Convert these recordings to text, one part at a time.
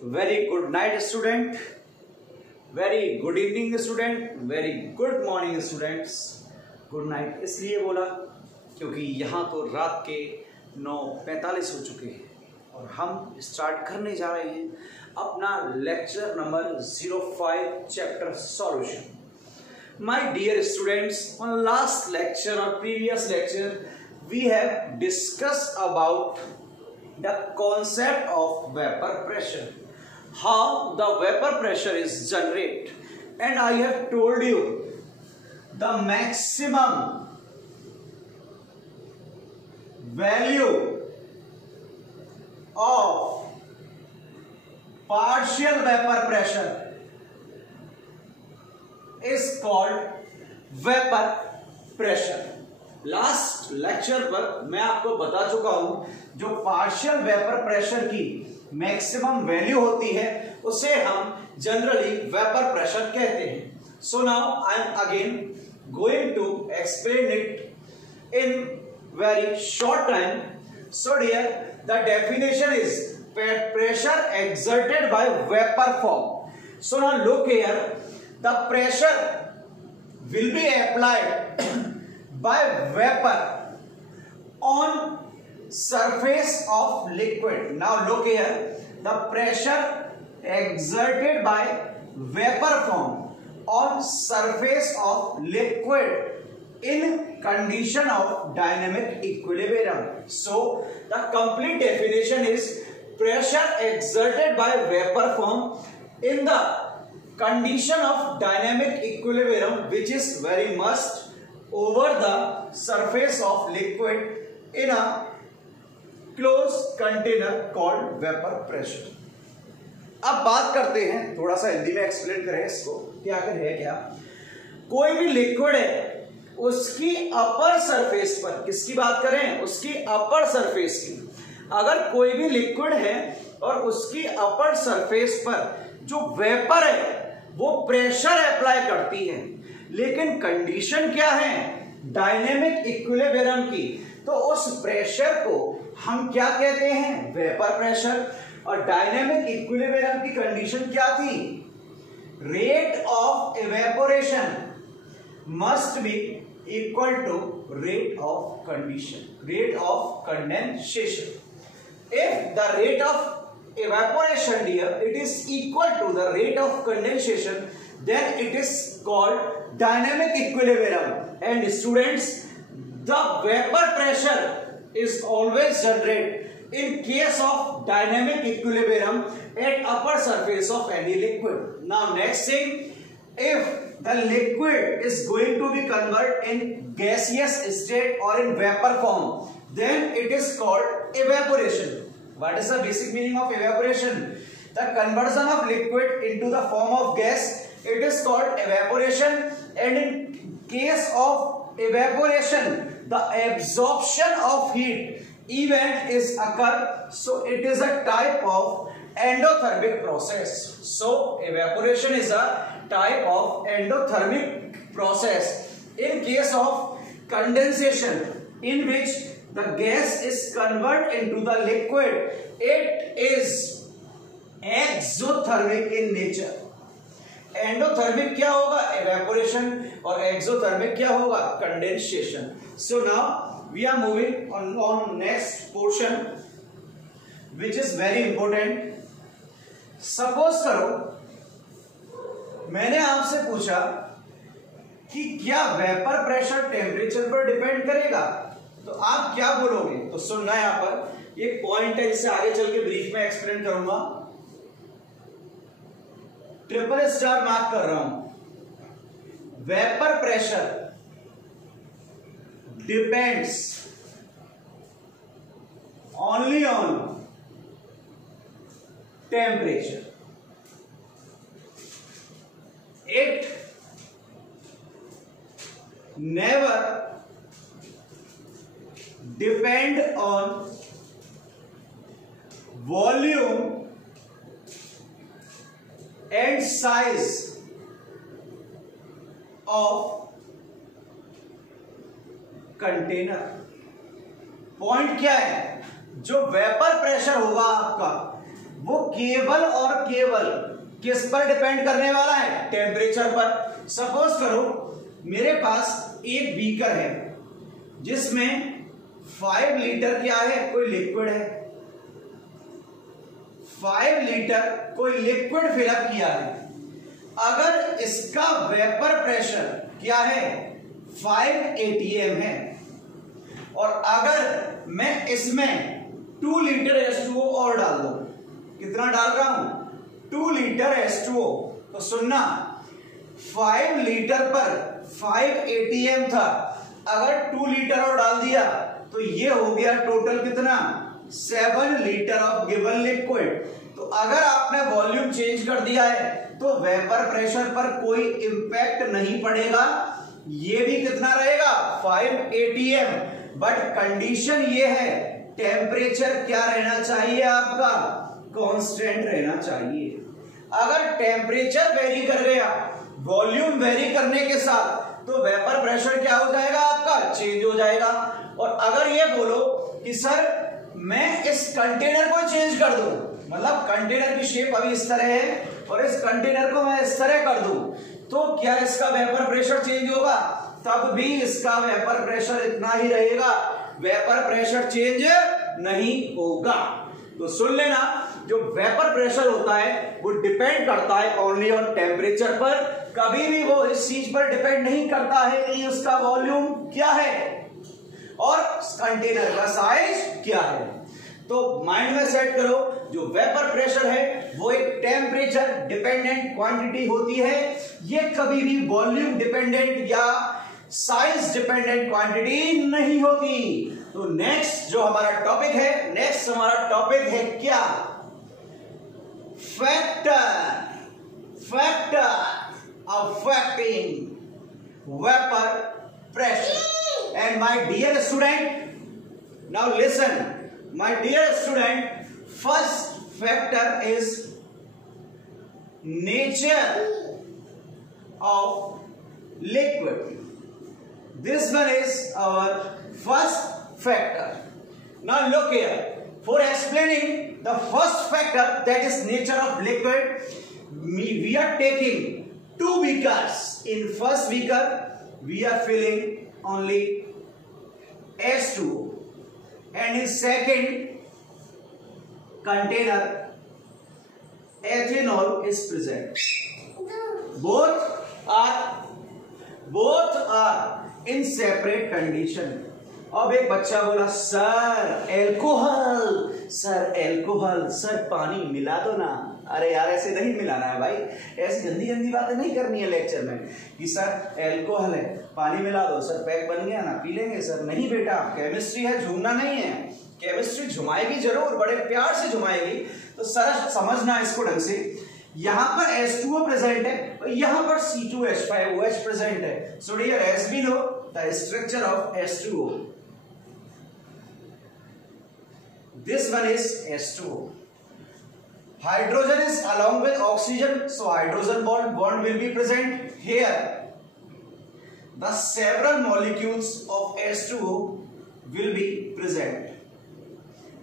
Very good night student, very good evening student, very good morning students. Good night इसलिए बोला क्योंकि यहाँ तो रात के 9:45 हो चुके हैं और हम स्टार्ट करने जा रहे हैं अपना lecture number 05 chapter solution. My dear students, on last lecture or previous lecture we have discussed about the concept of vapor pressure, how the vapor pressure is generated, and I have told you the maximum value of partial vapor pressure is called vapor pressure. Last lecture पर मैं आपको बता चुका हूं जो partial vapour pressure की maximum value होती है उसे हम जनरली वेपर प्रेशर कहते हैं. So now I am again going to explain it in very short time. So dear, the definition is pressure exerted by vapor form. So now look here, the pressure will be applied by vapor on surface of liquid. Now look here, the pressure exerted by vapor form on surface of liquid in condition of dynamic equilibrium. So the complete definition is pressure exerted by vapor form in the condition of dynamic equilibrium, which is very much over the surface of liquid in a closed container called vapor pressure. अब बात करते हैं, थोड़ा सा हिंदी में explain करें इसको कि आखिर है क्या. कोई भी लिक्विड है उसकी अपर सरफेस पर, किसकी बात करें, उसकी अपर सरफेस की. अगर कोई भी लिक्विड है और उसकी अपर सरफेस पर जो वेपर है वो प्रेशर अप्लाई करती है, लेकिन कंडीशन क्या है, डायनेमिक इक्विलिब्रियम की, तो उस प्रेशर को हम क्या कहते हैं, वेपर प्रेशर. और डायनेमिक इक्विलिब्रियम की कंडीशन क्या थी, rate of evaporation must be equal to rate of condition, rate of condensation. If the rate of evaporation, dear, it is equal to the rate of condensation, then it is called dynamic equilibrium. And students, the vapor pressure is always generated in case of dynamic equilibrium at upper surface of any liquid. Now next thing, if the liquid is going to be converted in gaseous state or in vapor form, then it is called evaporation. What is the basic meaning of evaporation? The conversion of liquid into the form of gas, it is called evaporation. And in case of evaporation, the absorption of heat event is occur, so it is a type of endothermic process. So evaporation is a type of endothermic process. In case of condensation, in which the gas is converted into the liquid, it is exothermic in nature. Endothermic क्या होगा, evaporation, और exothermic क्या होगा, condensation. So now we are moving on next portion which is very important. Suppose करो मैंने आपसे पूछा कि क्या वेपर प्रेशर टेम्परेचर पर डिपेंड करेगा, तो आप क्या बोलोगे. तो सुनना, यहां पर एक पॉइंट है जिसे आगे चल के ब्रीफ में एक्सप्लेन करूंगा. ट्रिपल स्टार मार्क कर रहा हूं. Vapour pressure depends only on temperature. It never depend on volume and size of container. Point क्या है, जो वेपर प्रेशर होगा आपका वो केवल और केवल किस पर डिपेंड करने वाला है? टेम्परेचर पर। सपोज करो मेरे पास एक बीकर है जिसमें 5 लीटर क्या है? कोई लिक्विड है। 5 लीटर कोई लिक्विड फिलअप किया है। अगर इसका वेपर प्रेशर क्या है? 5 atm है, और अगर मैं इसमें 2 लीटर H2O और डाल दूं, कितना डाल रहा हूं? 2 लीटर H2O। तो सुनना, 5 लीटर पर 5 atm था, अगर 2 लीटर और डाल दिया तो ये हो गया टोटल कितना? 7 लीटर ऑफ गिवन लिक्विड। तो अगर आपने वॉल्यूम चेंज कर दिया है तो वेपर प्रेशर पर कोई इंपैक्ट नहीं पड़ेगा, ये भी कितना रहेगा? 5 atm। बट कंडीशन ये है, टेम्परेचर क्या रहना चाहिए आपका? कांस्टेंट रहना चाहिए। अगर टेम्परेचर वेरी कर गया वॉल्यूम वेरी करने के साथ, तो वेपर प्रेशर क्या हो जाएगा आपका? चेंज हो जाएगा। और अगर ये बोलो कि सर मैं इस कंटेनर को चेंज कर दूं, मतलब कंटेनर की शेप अभी इस तरह है और इस कंटेनर को मैं इस तरह कर दूं, तो क्या इसका वेपर प्रेशर चेंज होगा? तब भी इसका वेपर प्रेशर इतना ही रहेगा, वेपर प्रेशर चेंज नहीं होगा। तो सुन लेना, जो वेपर प्रेशर होता है वो डिपेंड करता है ओनली ऑन टेम्परेचर पर, कभी भी वो इस चीज पर डिपेंड नहीं करता है कि उसका वॉल्यूम क्या है और कंटेनर का साइज क्या है। तो माइंड में सेट करो, जो वेपर प्रेशर है वो एक टेम्परेचर डिपेंडेंट क्वांटिटी होती है, ये कभी भी वॉल्यूम डिपेंडेंट या साइज डिपेंडेंट क्वांटिटी नहीं होती। तो नेक्स्ट जो हमारा टॉपिक है, नेक्स्ट हमारा टॉपिक है क्या? Factor affecting vapour pressure. And my dear student, now listen, my dear student, first factor is nature of liquid. This one is our first factor. Now look here, for explaining the first factor, that is nature of liquid, we are taking 2 beakers. In first beaker we are filling only H2O, and in second container ethanol is present. Both are in separate condition. अब एक बच्चा बोला sir alcohol, sir पानी मिला दो ना। अरे यार ऐसे नहीं मिलाना है भाई, ऐसी गंदी गंदी बातें नहीं करनी है लेक्चर में कि सर एल्कोहल है पानी मिला दो, सर पैक बन गया ना पी लेंगे। सर नहीं बेटा, केमिस्ट्री है, झूमना नहीं है। केमिस्ट्री झुमाएगी जरूर, बड़े प्यार से झुमाएगी, तो सर समझना इसको ढंग से। यहाँ पर H2O प्रेजेंट है और यहाँ पर C2H5OH प्रेजेंट है। So dear, as we know the structure of H2O, this one is H2O. Hydrogen is along with oxygen, so hydrogen bond will be present here. The several molecules of H2O will be present.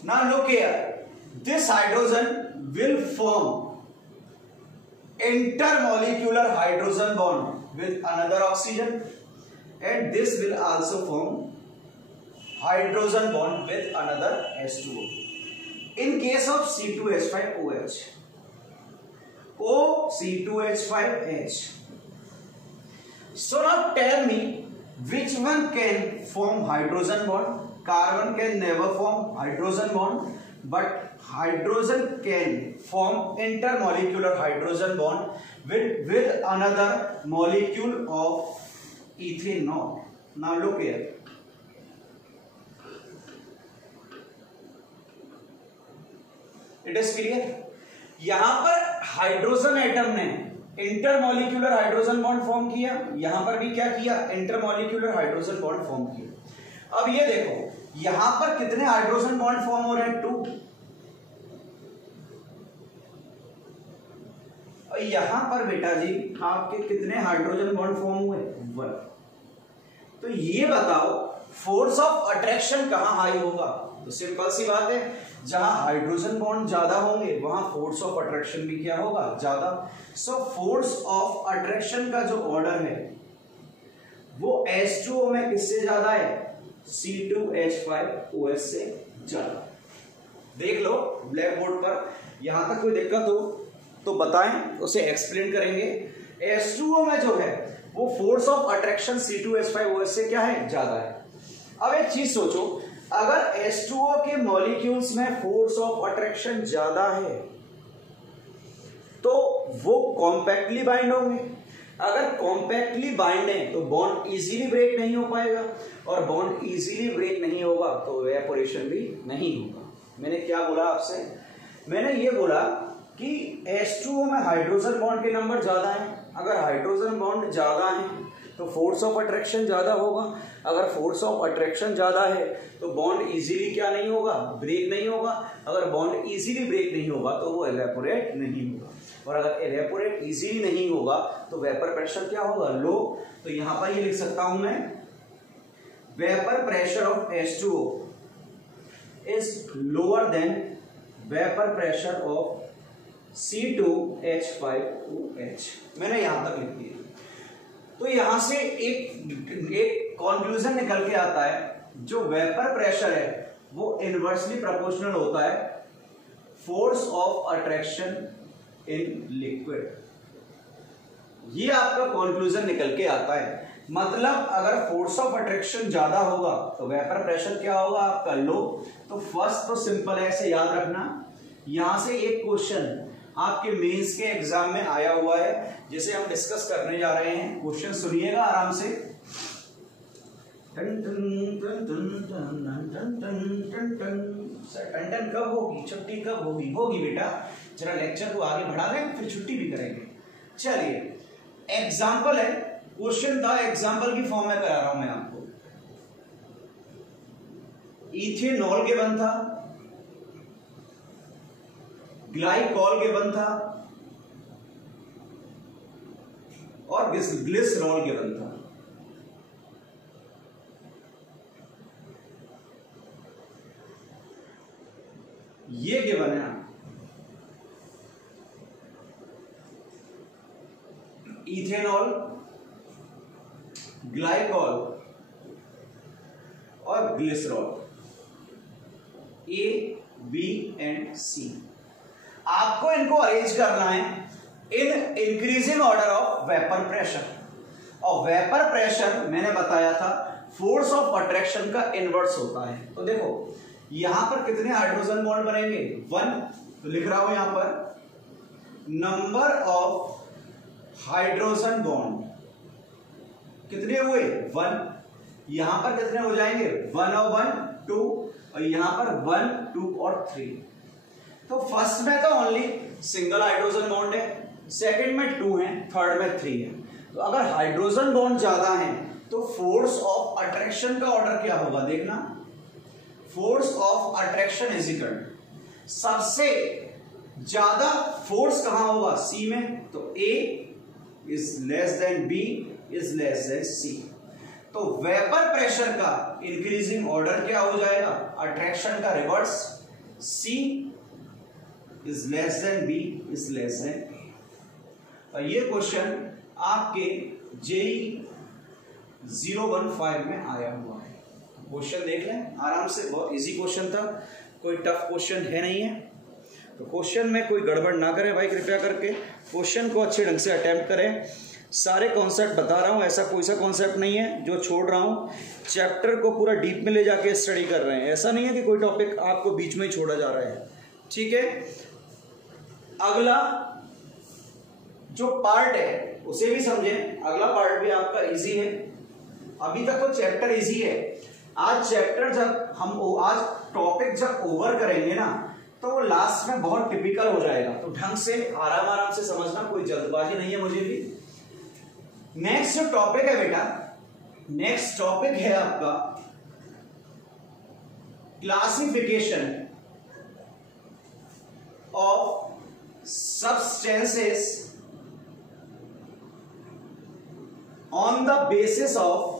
Now look here, this hydrogen will form intermolecular hydrogen bond with another oxygen, and this will also form hydrogen bond with another H2O. In case of C2H5OH, C2H5H. So now tell me, which one can form hydrogen bond? Carbon can never form hydrogen bond, but hydrogen can form intermolecular hydrogen bond with another molecule of ethanol. Now look here. It is clear. यहां पर hydrogen atom ने intermolecular hydrogen bond form किया, यहां पर भी क्या किया? Intermolecular hydrogen bond form किया। अब ये देखो, यहां पर कितने हाइड्रोजन बॉन्ड फॉर्म हो रहे हैं? 2। और यहां पर बेटा जी आपके कितने हाइड्रोजन बॉन्ड फॉर्म हुए? 1। तो ये बताओ फोर्स ऑफ अट्रैक्शन कहां हाई होगा? तो सिंपल सी बात है, जहां हाइड्रोजन बॉन्ड ज्यादा होंगे वहां फोर्स ऑफ अट्रैक्शन भी क्या होगा, ज्यादा। सो फोर्स ऑफ अट्रैक्शन का जो ऑर्डर है वो H2O में किससे ज्यादा है, C2H5OH से ज्यादा। देख लो ब्लैक बोर्ड पर, यहां तक कोई दिक्कत हो तो बताएं, उसे एक्सप्लेन करेंगे। H2O में जो है वो फोर्स ऑफ अट्रैक्शन C2H5OH से क्या है, ज्यादा है। अब एक चीज सोचो, अगर H2O के मॉलिक्यूल्स में फोर्स ऑफ अट्रैक्शन ज्यादा है तो वो कॉम्पैक्टली बाइंड होंगे। अगर कॉम्पैक्टली बाइंड है तो बॉन्ड इजीली ब्रेक नहीं हो पाएगा, और बॉन्ड इजीली ब्रेक नहीं होगा तो इवेपोरेशन भी नहीं होगा। मैंने क्या बोला आपसे, मैंने ये बोला कि H2O में हाइड्रोजन बॉन्ड के नंबर ज्यादा है। अगर हाइड्रोजन बॉन्ड ज्यादा है तो फोर्स ऑफ अट्रैक्शन ज्यादा होगा। अगर फोर्स ऑफ अट्रैक्शन ज्यादा है तो बॉन्ड इजीली क्या नहीं होगा, ब्रेक नहीं होगा। अगर बॉन्ड इजीली ब्रेक नहीं होगा तो वो इवेपोरेट नहीं होगा, और अगर इवेपोरेट इजीली नहीं होगा तो वेपर प्रेशर क्या होगा, लो। तो यहां पर ये लिख सकता हूं मैं, vapour pressure of H2O is lower than vapour pressure of C2H5OH। मैंने यहां तक लिख दिया। तो यहां से एक कंक्लूजन निकल के आता है, जो वेपर प्रेशर है वो इनवर्सली प्रोपोर्शनल होता है force of attraction in liquid. ये आपका कंक्लूजन निकल के आता है। मतलब अगर फोर्स ऑफ अट्रैक्शन ज्यादा होगा तो वेपर प्रेशर क्या होगा आपका, लो। तो फर्स्ट तो सिंपल है, ऐसे याद रखना। यहां से एक क्वेश्चन आपके मेंस के एग्जाम में आया हुआ है जिसे हम डिस्कस करने जा रहे हैं। क्वेश्चन सुनिएगा आराम से। टन टन टन टन टन टन टन। सर टन टन कब होगी, छुट्टी कब होगी, होगी बेटा, जरा लेक्चर को आगे बढ़ा लें फिर छुट्टी भी करेंगे। चलिए एग्जाम्पल है, क्वेश्चन था, एग्जाम्पल की फॉर्म में करा रहा हूं मैं आपको। इथेनॉल के बन था, ग्लाइकॉल के बन था और ग्लिसरॉल के बन था। ये गिवन है इथेनॉल, ग्लाइकॉल और glycerol, A, B and C। आपको इनको अरेंज करना है in increasing order of vapour pressure. और वेपर प्रेशर मैंने बताया था फोर्स ऑफ अट्रैक्शन का इनवर्स होता है। तो देखो यहां पर कितने हाइड्रोजन बॉन्ड बनेंगे, 1। तो लिख रहा हूं यहां पर नंबर ऑफ हाइड्रोजन बॉन्ड कितने हुए, 1। यहां पर कितने हो जाएंगे, 1 और 1 2, और यहां पर 1 2 और 3। तो फर्स्ट में तो ओनली सिंगल हाइड्रोजन बॉन्ड है, सेकंड में 2 है, थर्ड में 3 है। तो अगर हाइड्रोजन बॉन्ड ज्यादा है तो फोर्स ऑफ अट्रैक्शन का ऑर्डर क्या होगा, देखना। Force of attraction is equal, सबसे ज्यादा फोर्स कहां होगा, सी में। तो A is less than B is less than C। तो वेपर प्रेशर का इंक्रीजिंग ऑर्डर क्या हो जाएगा, अट्रैक्शन का reverse, C is less than B is less than A। और ये क्वेश्चन आपके JEE 015 में आया हुआ है। क्वेश्चन देख लें आराम से, बहुत इजी क्वेश्चन था, कोई टफ क्वेश्चन है नहीं है। तो क्वेश्चन में कोई गड़बड़ ना करें भाई, कृपया करके क्वेश्चन को अच्छे ढंग से अटेम्प्ट करें। सारे कॉन्सेप्ट बता रहा हूं, ऐसा कोई सा कॉन्सेप्ट नहीं है जो छोड़ रहा हूं। चैप्टर को पूरा डीप में ले जाके स्टडी कर रहे हैं, ऐसा नहीं है कि कोई टॉपिक आपको बीच में ही छोड़ा जा रहा है, ठीक है। अगला जो पार्ट है उसे भी समझें, अगला पार्ट भी आपका इजी है। अभी तक तो चैप्टर इजी है, आज चैप्टर जब हम आज टॉपिक जब ओवर करेंगे ना तो वो लास्ट में बहुत टिपिकल हो जाएगा। तो ढंग से आराम आराम से समझना, कोई जल्दबाजी नहीं है मुझे भी। नेक्स्ट जो टॉपिक है बेटा, नेक्स्ट टॉपिक है आपका classification of substances on the basis of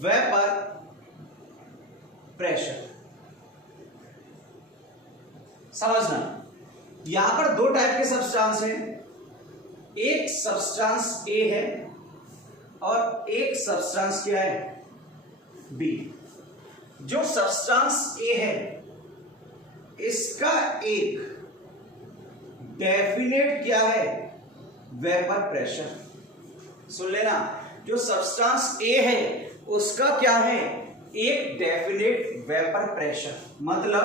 vapour pressure. समझना, यहां पर दो टाइप के सब्सटेंस हैं, एक सब्सटेंस ए है और एक सब्सटेंस क्या है, बी। जो सब्सटेंस ए है इसका एक डेफिनेट क्या है, वेपर प्रेशर। सुन लेना, जो सब्सटेंस ए है उसका क्या है, एक डेफिनेट वेपर प्रेशर, मतलब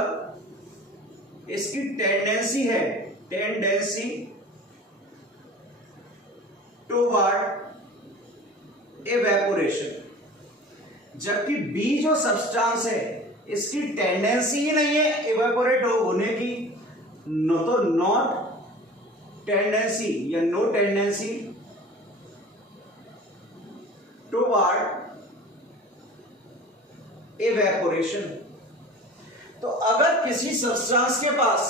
इसकी टेंडेंसी है, टेंडेंसी टुवर्ड इवेपोरेशन। जबकि बी जो सब्सटेंस है इसकी टेंडेंसी ही नहीं है इवेपोरेट होने की, नो तो नॉट टेंडेंसी या नो टेंडेंसी टुवर्ड इवेपोरेशन। तो अगर किसी सब्सटेंस के पास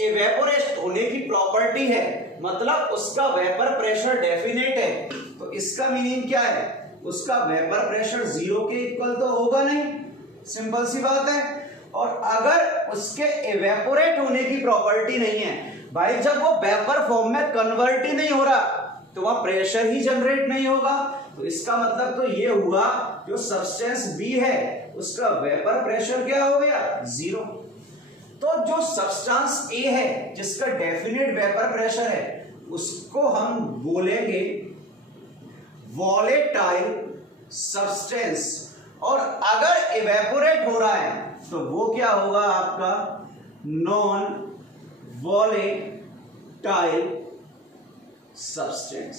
इवेपोरेट होने की प्रॉपर्टी है, मतलब उसका वेपर प्रेशर डेफिनेट है, तो इसका मीनिंग क्या है, उसका वेपर प्रेशर जीरो के इक्वल तो होगा नहीं, सिंपल सी बात है। और अगर उसके इवेपोरेट होने की प्रॉपर्टी नहीं है भाई, जब वो वेपर फॉर्म में कन्वर्ट ही नहीं हो रहा तो वहां प्रेशर ही जनरेट नहीं होगा। तो इसका मतलब तो ये हुआ जो सब्सटेंस बी है उसका वेपर प्रेशर क्या हो गया, जीरो। तो जो सब्सटेंस ए है जिसका डेफिनेट वेपर प्रेशर है उसको हम बोलेंगे वॉलेटाइल सब्सटेंस, और अगर इवेपोरेट हो रहा है तो वो क्या होगा आपका नॉन वॉलेटाइल सब्सटेंस।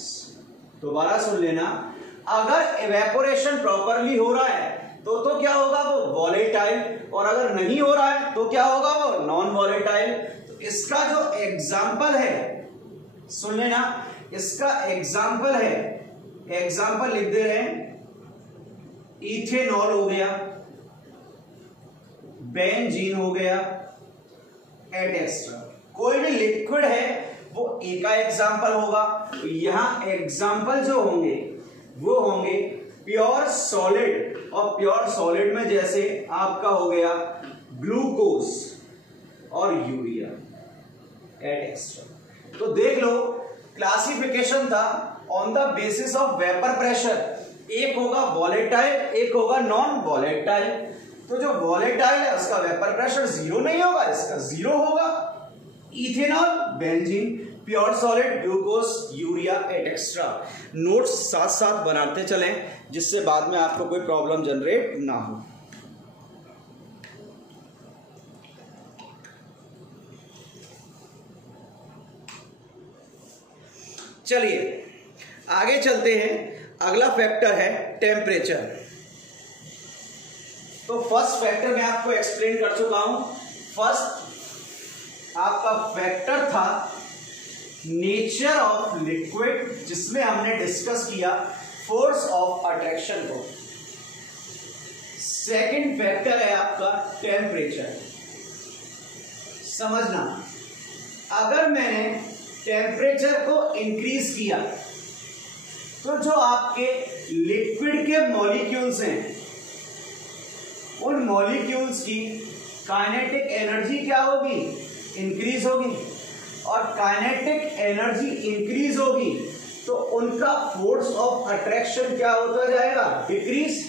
दोबारा सुन लेना, अगर इवेपोरेशन प्रॉपरली हो रहा है तो क्या होगा, वो वॉलेटाइल, और अगर नहीं हो रहा है तो क्या होगा, वो नॉन वॉलेटाइल। तो इसका जो एग्जाम्पल है, सुन लेना, इसका एग्जाम्पल है, एग्जाम्पल लिख दे रहे हैं, इथेनॉल हो गया, बेंजीन हो गया, एटेक्स्ट्रा। कोई भी लिक्विड है वो ए का एग्जाम्पल होगा। तो यहां एग्जाम्पल जो होंगे वो होंगे प्योर सॉलिड, और प्योर सॉलिड में जैसे आपका हो गया ग्लूकोज और यूरिया, एटेक्स्ट्रा। तो देख लो, क्लासिफिकेशन था on the basis of vapour pressure, एक होगा वॉलेटाइल, एक होगा नॉन वॉलेटाइल। तो जो वॉलेटाइल है उसका वेपर प्रेशर जीरो नहीं होगा, इसका जीरो होगा। Ethanol, benzene, pure solid, glucose, urea, etcetera. Notes साथ साथ बनाते चलें जिससे बाद में आपको कोई प्रॉब्लम जनरेट ना हो। चलिए आगे चलते हैं। अगला फैक्टर है टेम्परेचर। तो फर्स्ट फैक्टर मैं आपको एक्सप्लेन कर चुका हूं। फर्स्ट आपका फैक्टर था नेचर ऑफ लिक्विड, जिसमें हमने डिस्कस किया फोर्स ऑफ अट्रैक्शन को। सेकंड फैक्टर है आपका टेम्परेचर। समझना, अगर मैंने टेम्परेचर को इंक्रीज किया तो जो आपके लिक्विड के मॉलिक्यूल्स हैं उन मॉलिक्यूल्स की काइनेटिक एनर्जी क्या होगी, इंक्रीज होगी, और काइनेटिक एनर्जी इंक्रीज होगी तो उनका फोर्स ऑफ अट्रैक्शन क्या होता जाएगा, डिक्रीज।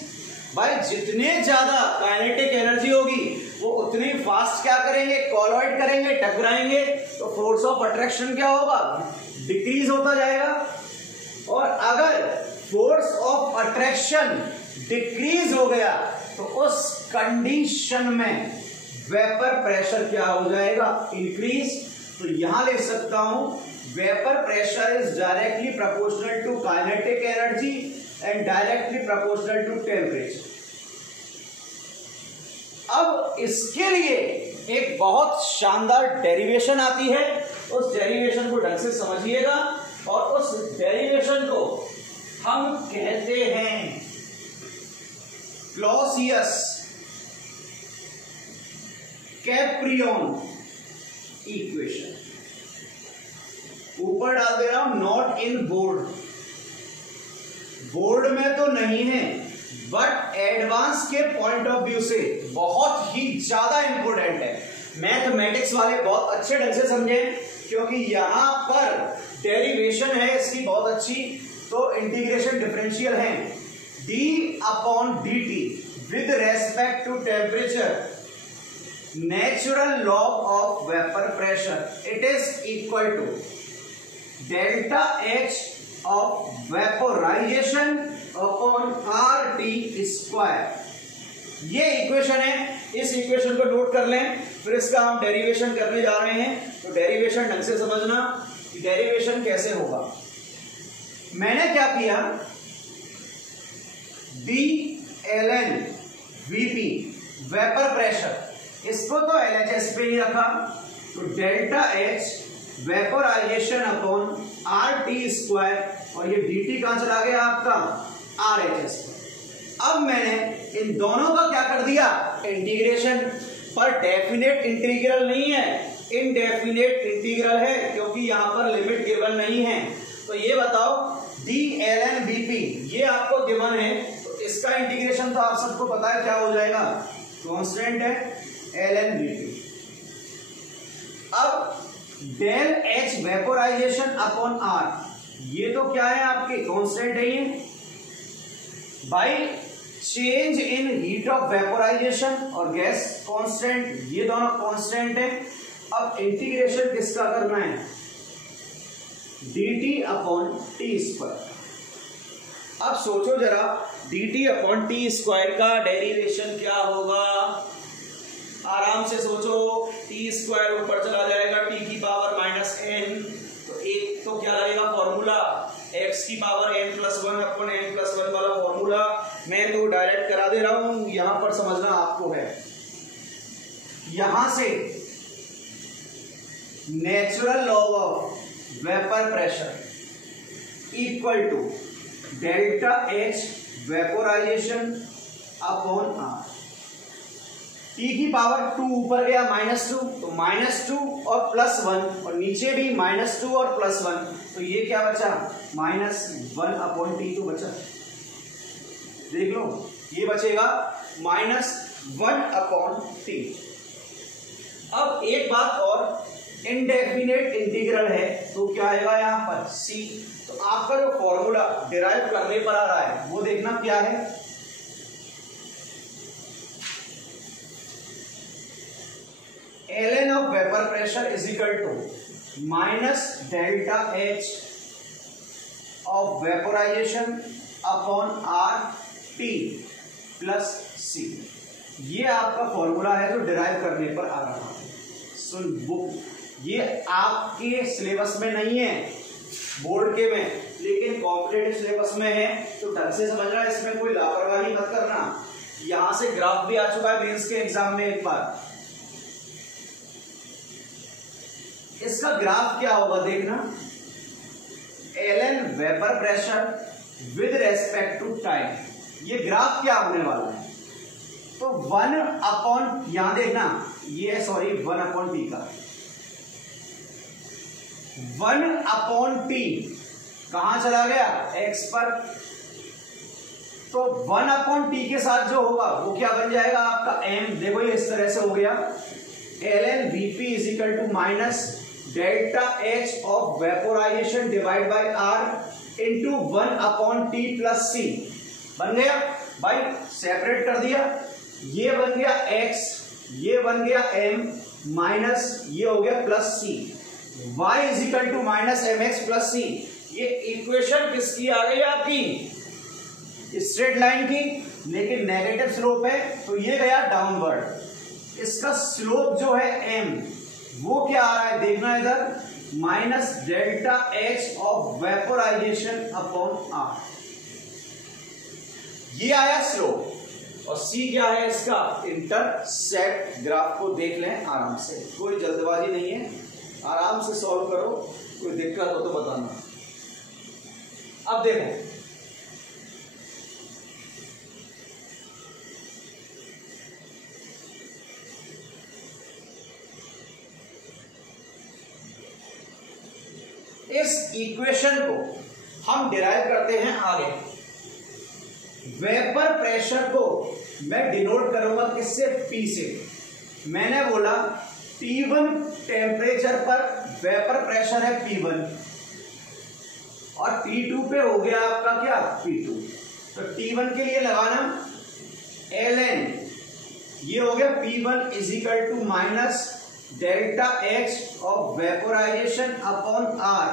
भाई जितने ज्यादा काइनेटिक एनर्जी होगी वो उतनी फास्ट क्या करेंगे, कोलाइड करेंगे, टकराएंगे, तो फोर्स ऑफ अट्रैक्शन क्या होगा, डिक्रीज होता जाएगा। और अगर फोर्स ऑफ अट्रैक्शन डिक्रीज हो गया तो उस कंडीशन में वेपर प्रेशर क्या हो जाएगा, इंक्रीज। तो यहां लिख सकता हूं vapour pressure is directly proportional to kinetic energy and directly proportional to temperature. अब इसके लिए एक बहुत शानदार डेरिवेशन आती है, उस डेरिवेशन को ढंग से समझिएगा, और उस डेरिवेशन को हम कहते हैं क्लॉसियस कैप्रियन इक्वेशन। ऊपर डाल दे रहा हूं, नॉट इन बोर्ड, बोर्ड में तो नहीं है, बट एडवांस के पॉइंट ऑफ व्यू से बहुत ही ज्यादा इंपॉर्टेंट है। मैथमेटिक्स वाले बहुत अच्छे ढंग से समझे, क्योंकि यहां पर डेरिवेशन है इसकी बहुत अच्छी, तो इंटीग्रेशन डिफरेंशियल है D upon D T with respect to temperature natural log of vapour pressure, it is equal to delta H of vaporisation upon R T square. ये इक्वेशन है, इस इक्वेशन को नोट कर लें, फिर इसका हम डेरिवेशन करने जा रहे हैं। तो डेरिवेशन ढंग से समझना कि डेरिवेशन कैसे होगा। मैंने क्या किया, D L N VP vapour pressure, इसको तो एलएचएस पे ही रखा, तो delta H vaporisation upon R T square, और ये डी टी कहां चला गया आपका आर एच एस पर। अब मैंने इन दोनों का क्या कर दिया, इंटीग्रेशन, पर डेफिनेट इंटीग्रल नहीं है, इनडेफिनेट इंटीग्रल है, क्योंकि यहां पर लिमिट गिवन नहीं है। तो ये बताओ D L N B P ये आपको गिवन है, तो इसका इंटीग्रेशन तो आप सबको पता है क्या हो जाएगा, कांस्टेंट है एल एन बी पी। अब del H vaporisation upon R, ये तो क्या है आपके कांस्टेंट है, ये by change in heat of vaporisation और गैस कांस्टेंट, ये दोनों कांस्टेंट है। अब इंटीग्रेशन किसका करना है, dt अपॉन टी स्क्वायर। अब सोचो जरा dt अपॉन टी स्क्वायर का डेरिवेशन क्या होगा, आराम से सोचो, टी स्क्वायर ऊपर चला जाएगा टी की पावर माइनस एन, तो एक तो क्या लगेगा फॉर्मूला x की power n plus one upon n plus one वाला फॉर्मूला, मैं तो डायरेक्ट करा दे रहा हूं, यहां पर समझना आपको है। यहां से natural log of vapour pressure equal to delta H vaporisation upon R, T की पावर 2 ऊपर गया -2, तो -2 और +1, और नीचे भी -2 और +1, तो ये क्या बचा -1 अपॉन टी तो बचा, देख लो ये बचेगा -1 अपॉन टी। अब एक बात और, इनडेफिनेट इंटीग्रल है तो क्या आएगा यहां पर सी, तो आपका जो फॉर्मूला डिराइव करने पर आ रहा है वो देखना क्या है, ln of vapor pressure is equal to minus delta H of vaporization upon R T plus C। ये आपका फॉर्मूला है जो डिराइव करने पर आ रहा है। सुन बुक, ये आपके सिलेबस में नहीं है बोर्ड के में, लेकिन कॉम्पिटेटिव सिलेबस में है, तो ढंग से समझना, इसमें कोई लापरवाही मत करना। यहां से ग्राफ भी आ चुका है मेंस के एग्जाम में एक बार, इसका ग्राफ क्या होगा देखना, ln vapour pressure with respect to time, ये ग्राफ क्या होने वाला है, तो 1 अपॉन, यहां देखना ये सॉरी 1 अपॉन टी का 1 अपॉन टी कहां चला गया x पर, तो 1 अपॉन टी के साथ जो होगा वो क्या बन जाएगा आपका m, देखो ये इस तरह से हो गया, ln vp is equal to minus delta H of vaporisation divide by R into 1 upon T plus C, बन गया भाई, सेपरेट कर दिया, ये बन गया x, ये बन गया m, माइनस ये हो गया plus C, y is equal to minus M X plus C. ये इक्वेशन किसकी आ गई आपकी, स्ट्रेट लाइन की, लेकिन नेगेटिव स्लोप है तो ये गया डाउनवर्ड, इसका स्लोप जो है m वो क्या आ रहा है देखना इधर, minus delta H of vaporisation upon R, ये आया स्लोप, और सी क्या है इसका इंटरसेप्ट। ग्राफ को देख लें आराम से, कोई जल्दबाजी नहीं है, आराम से सॉल्व करो, कोई दिक्कत हो तो बताना। अब देखो इस इक्वेशन को हम डिराइव करते हैं आगे, वेपर प्रेशर को मैं डिनोट करूंगा किससे? P से। मैंने बोला T1 टेम्परेचर पर वेपर प्रेशर है P1 और T2 पे हो गया आपका क्या? P2। तो T1 के लिए लगाना ln, ये हो गया P1 is equal to minus delta H of vaporisation upon R,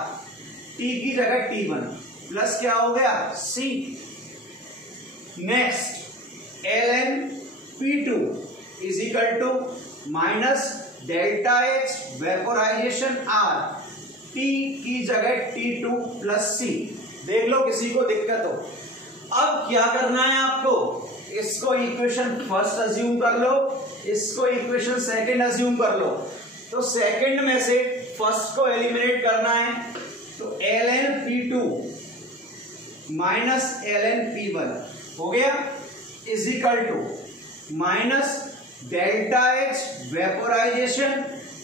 T की जगह T1 प्लस क्या हो गया? C। Next ln P2 is equal to minus delta H vaporisation R, T की जगह T2 प्लस C। देख लो किसी को दिक्कत हो। अब क्या करना है आपको? इसको इक्वेशन फर्स्ट अज्यूम कर लो, इसको इक्वेशन सेकंड अज्यूम कर लो। तो सेकंड में से फर्स्ट को एलिमिनेट करना है, तो ln P2 minus ln P1 हो गया is equal to minus delta H vaporisation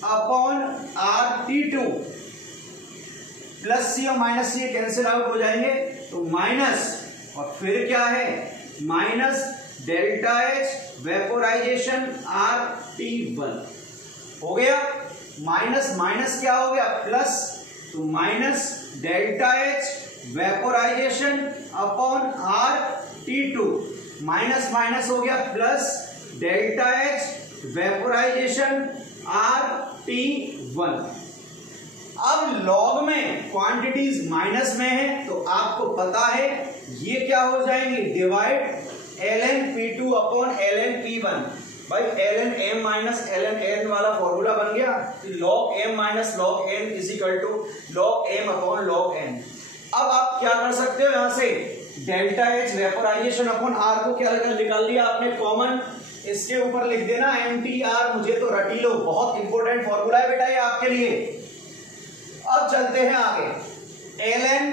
upon R T2 plus C और माइनस C कैंसिल आउट हो जाएंगे, तो माइनस और फिर क्या है? Minus delta H vaporisation R T1 हो गया। माइनस माइनस क्या हो गया? प्लस, तो minus delta H vaporisation upon R T2, minus minus हो गया plus delta H vaporisation R T1। अब लॉग में क्वांटिटीज माइनस में है तो आपको पता है ये क्या हो जाएंगे? Divide ln P2 upon ln P1। भाई ln m minus ln n वाला फॉर्मूला बन गया, log m minus log n is equal to log m upon log n। अब आप क्या कर सकते हो? यहां से delta H vaporisation upon R को क्या निकाल लिया आपने? कॉमन। इसके ऊपर लिख देना MTR, मुझे तो रटी लो, बहुत इंपॉर्टेंट फॉर्मूला है बेटा ये आपके लिए। अब चलते हैं आगे, ln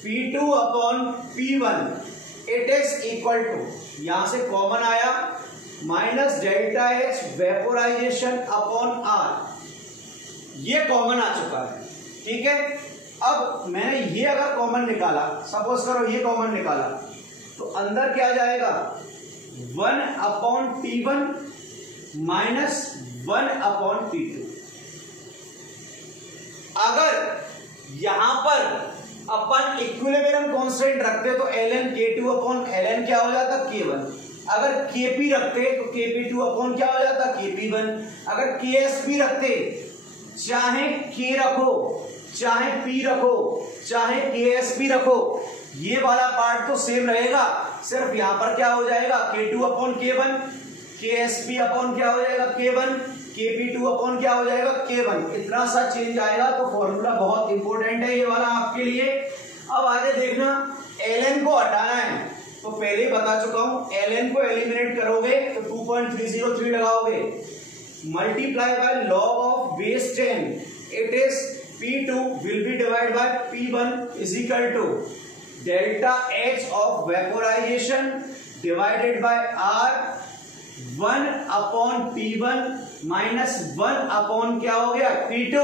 P2 upon P1 it is equal to, यहां से कॉमन आया, minus delta H vaporisation upon R, ये कॉमन आ चुका है, ठीक है। अब मैंने ये अगर कॉमन निकाला, सपोज करो ये कॉमन निकाला, तो अंदर क्या जाएगा? 1 upon T1 minus 1 upon T2। अगर यहां पर अपन इक्विलिब्रियम कांस्टेंट रखते तो ln K2 अपॉन ln क्या हो जाता? K1। अगर Kp रखते तो Kp2 अपॉन क्या हो जाता? Kp1। अगर Ksp रखते, चाहे K रखो, चाहे P रखो, चाहे Ksp रखो, ये वाला पार्ट तो सेम रहेगा, सिर्फ यहां पर क्या हो जाएगा? K2 upon K1, Ksp upon क्या हो जाएगा? K1, Kp2 अपॉन क्या हो जाएगा? K1। इतना सा चेंज आएगा। तो फॉर्मूला बहुत इंपॉर्टेंट है ये वाला आपके लिए। अब आगे देखना, ln को हटाना है तो पहले ही बता चुका हूं, ln को एलिमिनेट करोगे तो 2.303 लगाओगे, multiply by log of base 10, it is P2 will be divided by P1 is equal to delta H of vaporization divided by R 1 upon P1 minus 1 upon क्या हो गया? P2।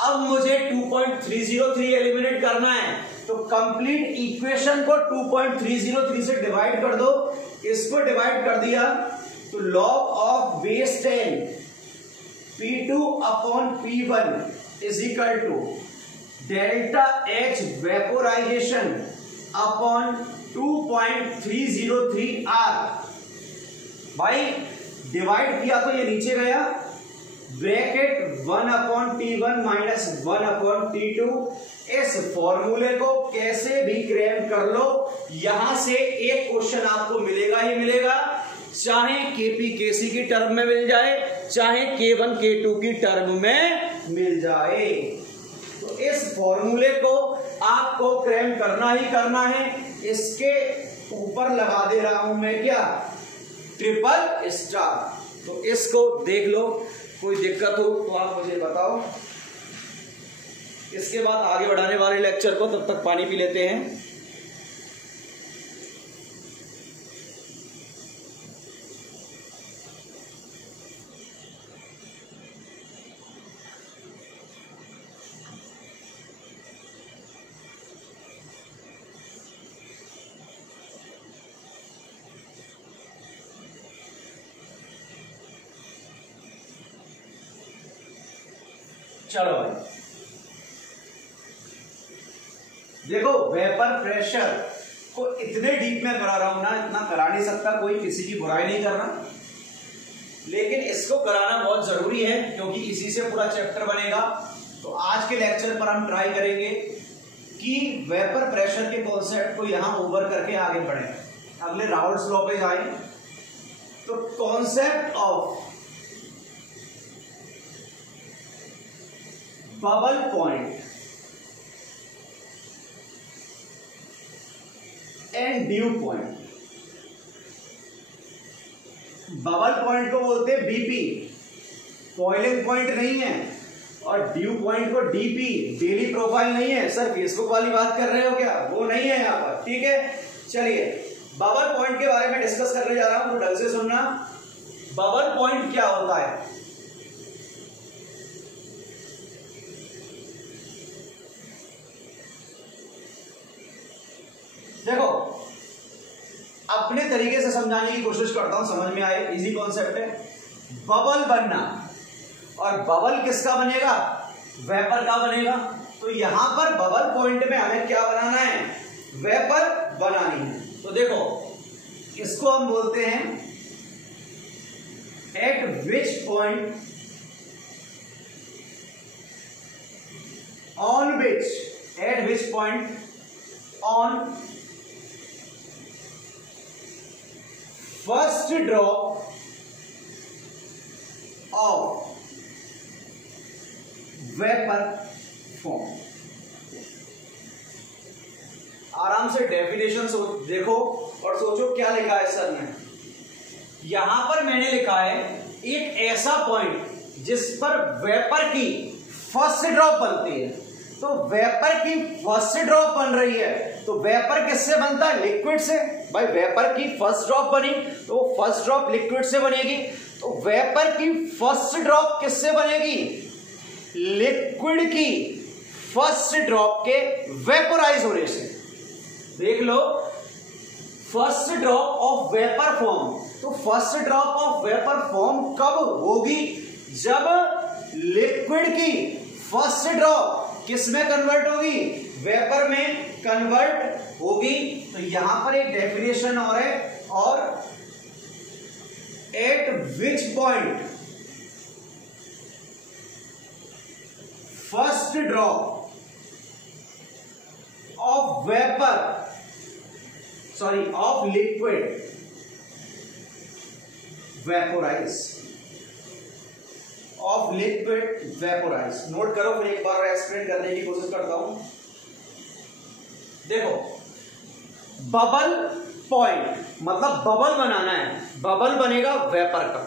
अब मुझे 2.303 एलिमिनेट करना है, तो कंप्लीट इक्वेशन को 2.303 से डिवाइड कर दो। इसको डिवाइड कर दिया तो log of base 10 P2 upon P1 is equal to delta H vaporisation upon 2.303 R। भाई डिवाइड किया तो ये नीचे गया, bracket 1 upon T1 minus 1 upon T2। इस फॉर्मूले को कैसे भी क्रैम कर लो, यहां से एक क्वेश्चन आपको मिलेगा ही मिलेगा, चाहे Kp Kc की टर्म में मिल जाए, चाहे K1 K2 की टर्म में मिल जाए। तो इस फॉर्मूले को आपको क्रैम करना ही करना है। इसके ऊपर लगा दे रहा हूं मैं क्या? Triple star. तो इसको देख लो, कोई दिक्कत हो तो आप मुझे बताओ। इसके बाद आगे बढ़ाने वाले लेक्चर को, तब तक पानी पी लेते हैं। चलो भाई देखो, वेपर प्रेशर को इतने डीप में करा रहा हूं ना, इतना करा नहीं सकता कोई, किसी की बुराई नहीं करना, लेकिन इसको कराना बहुत जरूरी है क्योंकि इसी से पूरा चैप्टर बनेगा। तो आज के लेक्चर पर हम ट्राई करेंगे कि वेपर प्रेशर के कॉन्सेप्ट को यहां ओवर करके आगे बढ़े, अगले राउल्ट्स लॉ पे जाए। तो concept of bubble point and due point. Bubble point को बोलते हैं बीपी, बॉइलिंग पॉइंट नहीं है, और ड्यू पॉइंट को डीपी, डेली प्रोफाइल नहीं है। सर फेसबुक वाली बात कर रहे हो क्या? वो नहीं है यहां पर, ठीक है। चलिए बबल पॉइंट के बारे में डिस्कस करने जा रहा हूं, तो ढंग से सुनना। बबल पॉइंट क्या होता है? देखो अपने तरीके से समझाने की कोशिश करता हूं, समझ में आए, इजी कॉन्सेप्ट है। बबल बनना, और बबल किसका बनेगा? वेपर का बनेगा। तो यहां पर बबल पॉइंट में हमें क्या बनाना है? वेपर बनानी है। तो देखो इसको हम बोलते हैं eight which point on which, eight which point on first drop of vapour form. आराम से डेफिनेशन देखो और सोचो क्या लिखा है सर ने। यहां पर मैंने लिखा है एक ऐसा पॉइंट जिस पर वेपर की फर्स्ट ड्रॉप बनती है। तो वेपर की फर्स्ट ड्रॉप बन रही है, तो वेपर किससे बनता है? लिक्विड से। भाई वेपर की फर्स्ट ड्रॉप बनी तो वो फर्स्ट ड्रॉप लिक्विड से बनेगी। तो वेपर की फर्स्ट ड्रॉप किससे बनेगी? लिक्विड की फर्स्ट ड्रॉप के वेपोराइज होने से। देख लो, first drop of vapour form. तो first drop of vapour form कब होगी? जब लिक्विड की फर्स्ट ड्रॉप किस में कन्वर्ट होगी? वेपर में कन्वर्ट होगी। तो यहां पर एक डेफिनेशन और है, और eight which point first drop of vapour, sorry of liquid vaporise, of liquid vaporise. Note करो, फिर एक बार एक्सप्लेन करने की कोशिश करता हूं। देखो बबल पॉइंट मतलब बबल बनाना है, बबल बनेगा वेपर का।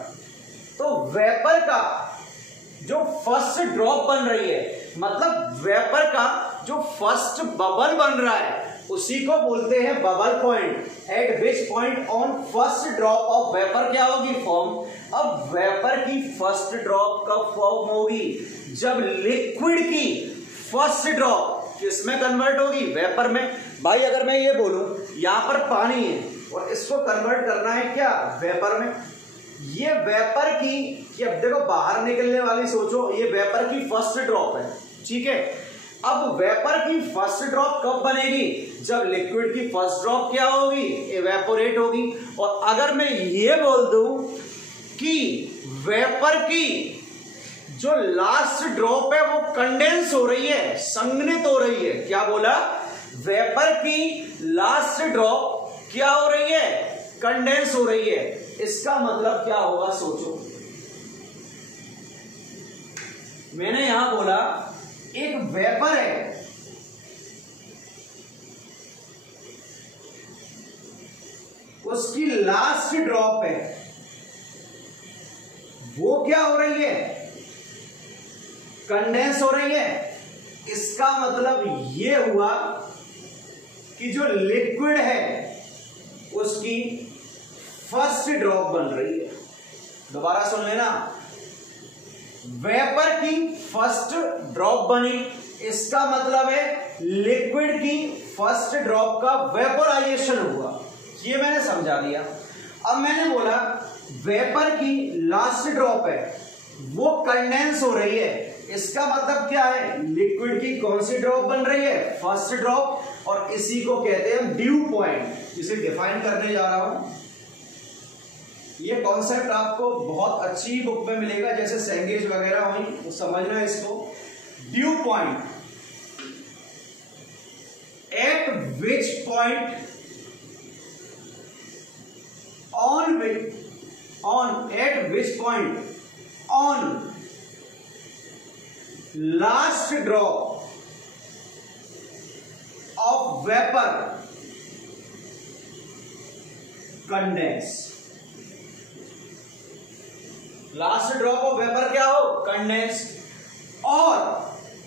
तो वेपर का जो फर्स्ट ड्रॉप बन रही है, मतलब वेपर का जो फर्स्ट बबल बन रहा है, उसी को बोलते हैं bubble point. Eight which point on first drop of vapour क्या होगी? फॉर्म। अब वेपर की फर्स्ट ड्रॉप कब फॉर्म होगी? जब लिक्विड की फर्स्ट ड्रॉप किसमें कन्वर्ट होगी? वेपर में। भाई अगर मैं ये बोलूं यहां पर पानी है और इसको कन्वर्ट करना है क्या? वेपर में। ये वेपर की, ये अब देखो बाहर निकलने वाली सोचो, ये वेपर की फर्स्ट ड्रॉप है, ठीक है। अब वेपर की फर्स्ट ड्रॉप कब बनेगी? जब लिक्विड की फर्स्ट ड्रॉप क्या होगी? एवेपोरेट होगी। और अगर मैं ये बोल दूं कि वेपर की जो लास्ट ड्रॉप है वो कंडेंस हो रही है, संघनित हो रही है, क्या बोला? वेपर की लास्ट ड्रॉप क्या हो रही है? कंडेंस हो रही है। इसका मतलब क्या होगा? सोचो, मैंने यहां बोला एक वेपर है, उसकी लास्ट ड्रॉप है, वो क्या हो रही है? कंडेंस हो रही है। इसका मतलब ये हुआ कि जो लिक्विड है उसकी फर्स्ट ड्रॉप बन रही है। दोबारा सुन लेना, वेपर की फर्स्ट ड्रॉप बनी, इसका मतलब है लिक्विड की फर्स्ट ड्रॉप का वेपोराइजेशन हुआ। ये मैंने समझा दिया। अब मैंने बोला वेपर की लास्ट ड्रॉप है, वो कंडेंस हो रही है। इसका मतलब क्या है, लिक्विड की कौन सी ड्रॉप बन रही है, फर्स्ट ड्रॉप, और इसी को कहते हैं ड्यू पॉइंट, जिसे डिफाइन करने जा रहा हूं। ये कॉन्सेप्ट आपको बहुत अच्छी बुक में मिलेगा, जैसे सेंगेज वगैरह हुई तो समझना इसको। Due point, eight which point at which point on last drop of vapor condense, last drop of vapour क्या हो, कंडेंस। और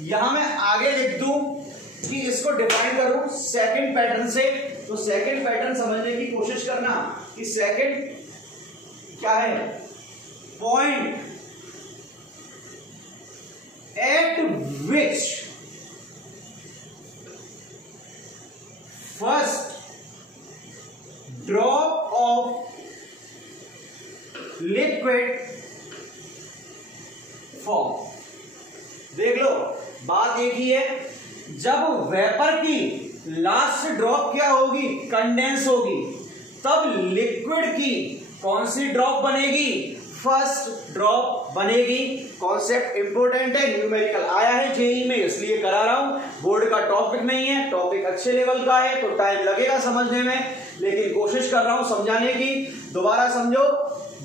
यहां मैं आगे लिख दूं कि इसको डिफाइन करूं सेकंड पैटर्न से, तो सेकंड पैटर्न समझने की कोशिश करना कि सेकंड क्या है, point eight which first drop of liquid form. देख लो, बात एक ही है, जब वेपर की लास्ट ड्रॉप क्या होगी, कंडेंस होगी, तब लिक्विड की कौन सी ड्रॉप बनेगी, फर्स्ट ड्रॉप बनेगी। कॉन्सेप्ट इंपोर्टेंट है, न्यूमेरिकल आया है जेईई में, इसलिए करा रहा हूं। बोर्ड का टॉपिक नहीं है, टॉपिक अच्छे लेवल का है तो टाइम लगेगा समझने में, लेकिन कोशिश कर रहा हूं समझाने की। दोबारा समझो,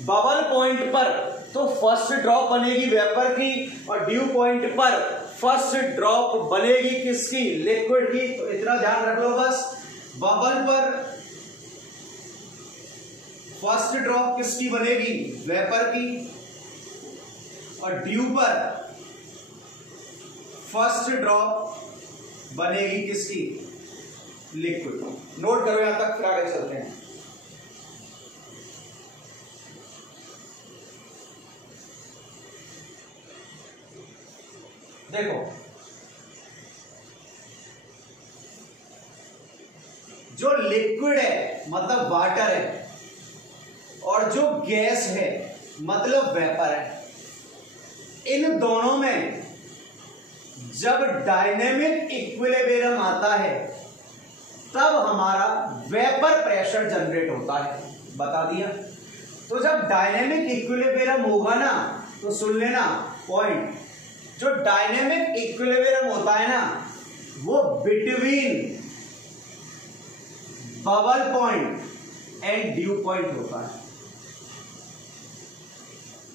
बबल पॉइंट पर तो फर्स्ट ड्रॉप बनेगी वेपर की, और ड्यू पॉइंट पर फर्स्ट ड्रॉप बनेगी किसकी, लिक्विड की। तो इतना ध्यान रख लो बस, बबल पर फर्स्ट ड्रॉप किसकी बनेगी, वेपर की, और ड्यू पर फर्स्ट ड्रॉप बनेगी किसकी, लिक्विड। नोट करो यहां तक, फिर आगे चलते हैं। देखो, जो लिक्विड है मतलब वाटर है, और जो गैस है मतलब वेपर है, इन दोनों में जब डायनेमिक इक्विलिब्रियम आता है तब हमारा वेपर प्रेशर जनरेट होता है, बता दिया। तो जब डायनेमिक इक्विलिब्रियम होगा ना, तो सुन लेना पॉइंट, जो डायनेमिक इक्विलिब्रियम होता है ना, वो between bubble point and due point होता है।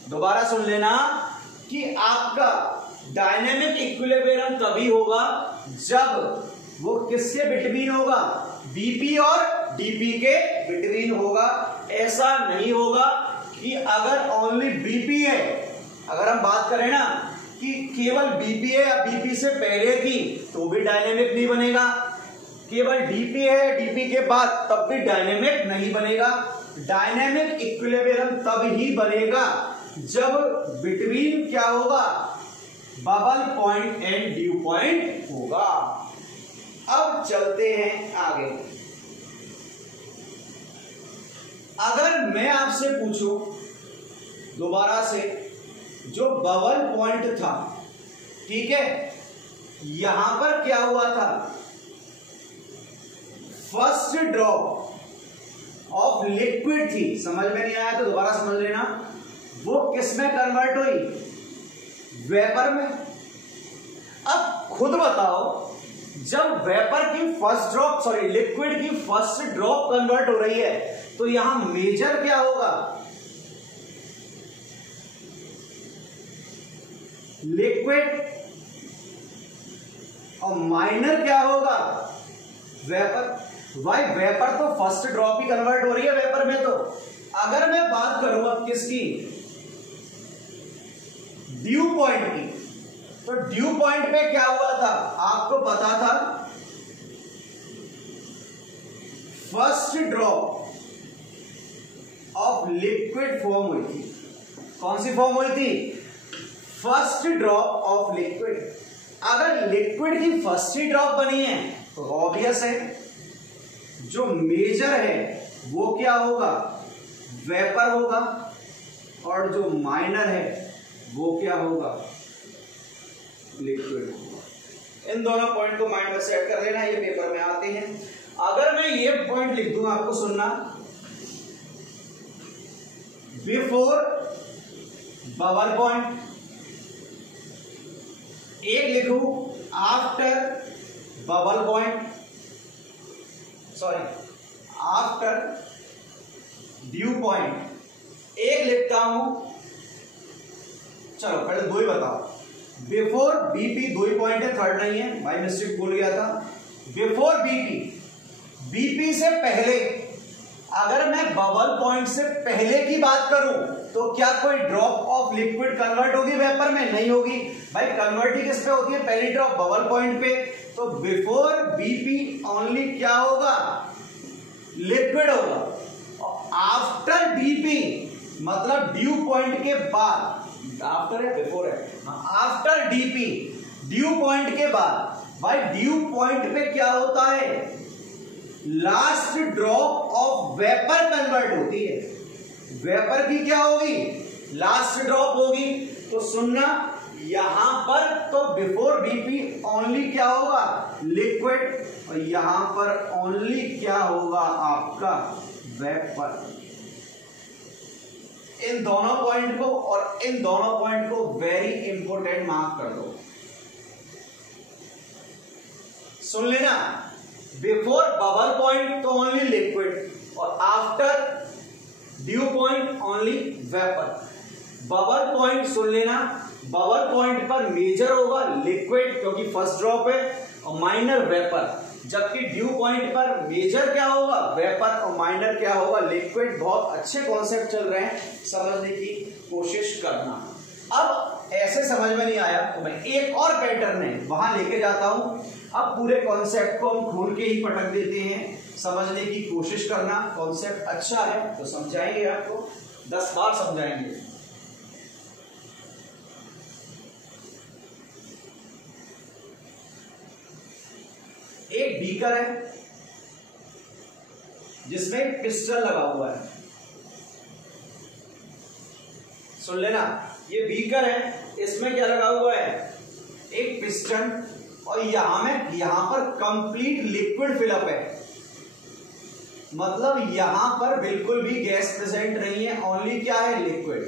दोबारा सुन लेना कि आपका डायनेमिक इक्विलिब्रियम तभी होगा जब वो किसके बिटवीन होगा, बीपी और डीपी के बिटवीन होगा। ऐसा नहीं होगा कि अगर ओनली बीपी है, अगर हम बात करें ना कि केवल बीपी है या बीपी से पहले की, तो भी डायनेमिक नहीं बनेगा। केवल डीपी है, डीपी के बाद, तब भी डायनेमिक नहीं बनेगा। डायनेमिक इक्विलिब्रियम तब ही बनेगा जब बिटवीन क्या होगा, bubble point and due point होगा। अब चलते हैं आगे। अगर मैं आपसे पूछूं दोबारा से, जो बबल पॉइंट था, ठीक है, यहां पर क्या हुआ था, फर्स्ट ड्रॉप ऑफ लिक्विड थी। समझ में नहीं आया तो दोबारा समझ लेना, वो किस में कन्वर्ट हुई, वेपर में। अब खुद बताओ, जब वेपर की फर्स्ट ड्रॉप, सॉरी लिक्विड की फर्स्ट ड्रॉप कन्वर्ट हो रही है, तो यहां मेजर क्या होगा, लिक्विड, और माइनर क्या होगा, वेपर। भाई वेपर तो फर्स्ट ड्रॉप ही कन्वर्ट हो रही है वेपर में। तो अगर मैं बात करूं अब किसकी, ड्यू पॉइंट की, तो ड्यू पॉइंट पे क्या हुआ था, आपको पता था, first drop of liquid form हुई थी। कौन सी फॉर्म हुई थी, फर्स्ट ड्रॉप ऑफ लिक्विड। अगर लिक्विड की फर्स्ट ही ड्रॉप बनी है तो ऑब्वियस है जो मेजर है वो क्या होगा, वेपर होगा, और जो माइनर है वो क्या होगा, लिक्विड होगा। इन दोनों पॉइंट को माइंड में सेट कर लेना, ये पेपर में आते हैं। अगर मैं ये पॉइंट लिख दूं, आपको सुनना, बिफोर बबल पॉइंट, एक लिखूं after bubble point, sorry after dew point, एक लिखता हूं, चलो पहले दो ही बताओ, बिफोर बीपी, दो ही पॉइंट है, थर्ड नहीं है, बाय मिस्टेक भूल गया था। बिफोर बीपी, बीपी से पहले, अगर मैं बबल पॉइंट से पहले की बात करूं तो क्या कोई ड्रॉप ऑफ लिक्विड कन्वर्ट होगी वेपर में? नहीं होगी भाई। कन्वर्ट ही किस पे होती है? पहली ड्रॉप बबल पॉइंट पे। तो बिफोर बीपी ओनली क्या होगा, लिक्विड होगा। आफ्टर डीपी मतलब ड्यू पॉइंट के बाद, आफ्टर है बिफोर है, आफ्टर डीपी, ड्यू पॉइंट के बाद, भाई ड्यू पॉइंट पे क्या होता है, last drop of vapour convert होती है। वेपर की क्या होगी, लास्ट ड्रॉप होगी। तो सुनना, यहां पर तो बिफोर बीपी ओनली क्या होगा, लिक्विड, और यहां पर ओनली क्या होगा आपका, वेपर। इन दोनों पॉइंट को और इन दोनों पॉइंट को वेरी इंपॉर्टेंट मार्क कर दो, सुन लेना। बिफोर बबल पॉइंट तो ओनली लिक्विड, और after dew point only vapour. Bubble point सुन लेना, बबल पॉइंट पर मेजर होगा लिक्विड क्योंकि फर्स्ट ड्रॉप है, और माइनर वेपर। जबकि ड्यू पॉइंट पर मेजर क्या होगा, वेपर, और माइनर क्या होगा, लिक्विड। बहुत अच्छे कॉन्सेप्ट चल रहे हैं, समझने की कोशिश करना। अब ऐसे समझ में नहीं आया तो मैं एक और पैटर्न है वहां लेके जाता हूं। अब पूरे कॉन्सेप्ट को हम खोल के ही पटक देते हैं, समझने की कोशिश करना। कॉन्सेप्ट अच्छा है तो समझाएंगे, आपको 10 बार समझाएंगे। एक बीकर है जिसमें पिस्टन लगा हुआ है, सुन लेना। ये बीकर है, इसमें क्या लगा हुआ है, एक पिस्टन, और यहां पर कंप्लीट लिक्विड फिलअप है। मतलब यहां पर बिल्कुल भी गैस प्रेजेंट नहीं है, ओनली क्या है, लिक्विड।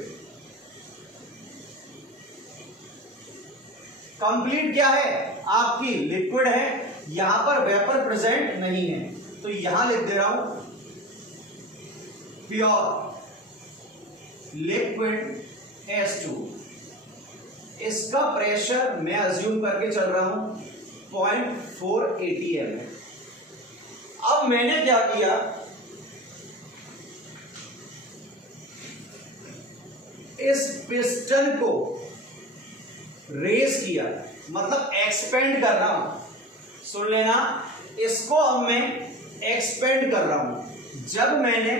कंप्लीट क्या है आपकी, लिक्विड है। यहां पर वेपर प्रेजेंट नहीं है, तो यहां लिख दे रहा हूं प्योर लिक्विड H2। इसका प्रेशर मैं अज्यूम करके चल रहा हूं 0.4 atm है। अब मैंने क्या किया, इस पिस्टन को रेस किया, मतलब एक्सपेंड कर रहा हूं, सुन लेना। इसको अब मैं एक्सपेंड कर रहा हूं। जब मैंने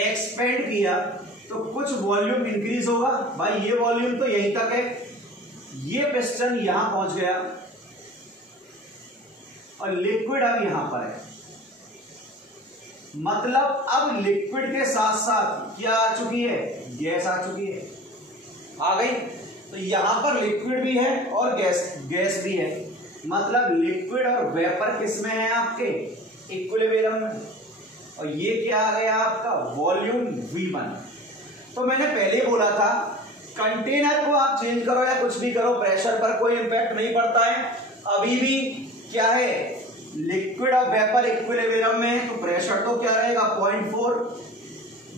एक्सपेंड किया तो कुछ वॉल्यूम इंक्रीज होगा, भाई ये वॉल्यूम तो यहीं तक है, ये पिस्टन यहां पहुंच गया, और लिक्विड अब यहां पर है। मतलब अब लिक्विड के साथ साथ क्या आ चुकी है, गैस आ चुकी है, आ गई। तो यहां पर लिक्विड भी है और गैस भी है। मतलब लिक्विड और वेपर किस में है आपके, इक्विलिब्रियम में। और ये क्या आ गया आपका, वॉल्यूम V1। तो मैंने पहले बोला था, कंटेनर को आप चेंज करो या कुछ भी करो, प्रेशर पर कोई इंपैक्ट नहीं पड़ता है। अभी भी क्या है, लिक्विड और वेपर इक्विलिब्रियम में, तो प्रेशर तो क्या रहेगा 0.4,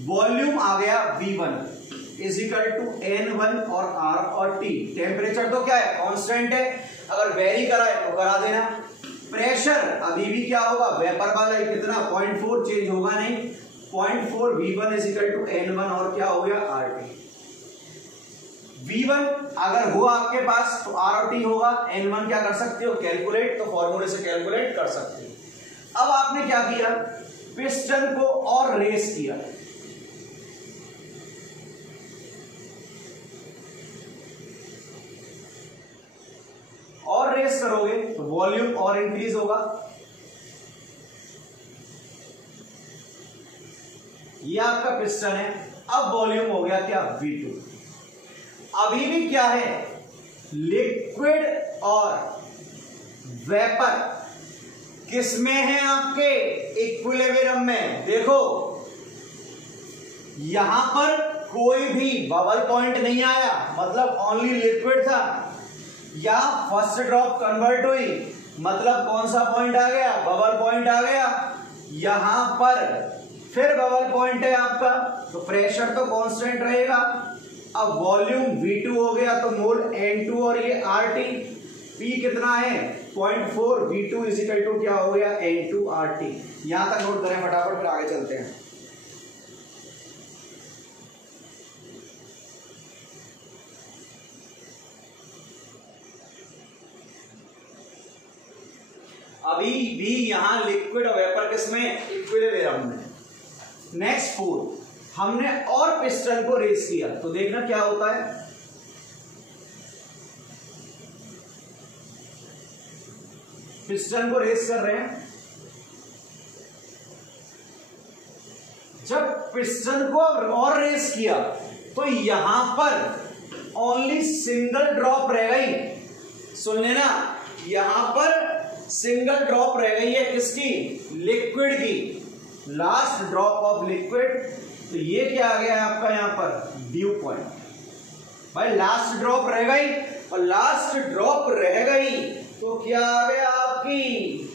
वॉल्यूम आ गया V1 is equal to N1 और R और T। टेम्परेचर तो क्या है, कांस्टेंट है, अगर वेरी करा है तो करा देना। प्रेशर अभी भी क्या होगा, वेपर वाला ही कितना 0.4, चेंज होगा नहीं, 0.4 V1 is equal to N1 और क्या हो गया RT। V1 अगर हुआ आपके पास तो R और T होगा, N1 क्या कर सकते हो, कैलकुलेट, तो फॉर्मूले से कैलकुलेट कर सकते हो। अब आपने क्या किया, पिस्टन को और रेस किया, और रेस करोगे तो वॉल्यूम और इंक्रीज होगा। ये आपका पिस्टन है, अब वॉल्यूम हो गया क्या, V2। अभी भी क्या है, लिक्विड और वेपर किस में है आपके, इक्विलिब्रियम में। देखो यहां पर कोई भी बबल पॉइंट नहीं आया, मतलब ओनली लिक्विड था। या फर्स्ट ड्रॉप कन्वर्ट हुई, मतलब कौन सा पॉइंट आ गया, बबल पॉइंट आ गया। यहां पर फिर बबल पॉइंट है आपका, तो प्रेशर तो कांस्टेंट रहेगा। अब वॉल्यूम V2 हो गया, तो मोल N2 और ये RT। P कितना है 0.4, V2 इजिकल टू क्या हो गया N2 RT। यहां तक नोट करें फटाफट, फिर आगे चलते हैं। अभी भी यहां लिक्विड और वेपर किसमें, इक्विलिब्रियम में। नेक्स्ट 4, हमने और पिस्टन को रेस किया, तो देखना क्या होता है। पिस्टन को रेस कर रहे हैं, जब पिस्टन को और रेस किया तो यहां पर ओनली सिंगल ड्रॉप रह गई। सुन लेना, यहां पर सिंगल ड्रॉप रह गई है किसकी, लिक्विड की, लास्ट ड्रॉप ऑफ लिक्विड। तो ये क्या आ गया है आपका यहां पर, ड्यू पॉइंट। भाई लास्ट ड्रॉप रह गई, और लास्ट ड्रॉप रह गई तो क्या आ गया आपकी,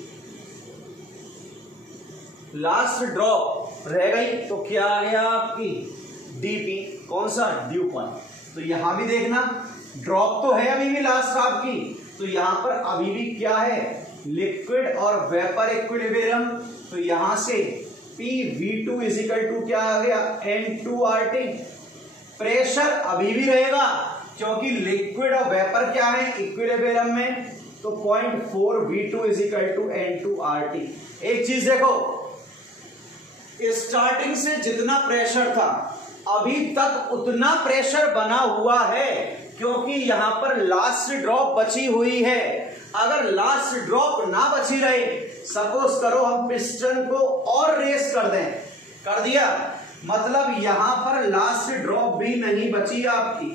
लास्ट ड्रॉप रह गई तो क्या आ गया आपकी, डीपी। कौन सा, ड्यू पॉइंट। तो यहां भी देखना, ड्रॉप तो है अभी भी लास्ट आपकी, तो यहां पर अभी भी क्या है, लिक्विड और वेपर इक्विलिब्रियम। तो यहां से PV2 इजिकल टू क्या आ गया, N2 RT। प्रेशर अभी भी रहेगा क्योंकि लिक्विड और वेपर क्या है, इक्विलिब्रियम में। तो 0.4 V2 is equal to N2 RT। एक चीज देखो, स्टार्टिंग से जितना प्रेशर था अभी तक उतना प्रेशर बना हुआ है, क्योंकि यहां पर लास्ट ड्रॉप बची हुई है। अगर लास्ट ड्रॉप ना बची रहे, सपोज करो हम पिस्टन को और रेस कर दें, कर दिया, मतलब यहां पर लास्ट ड्रॉप भी नहीं बची आपकी,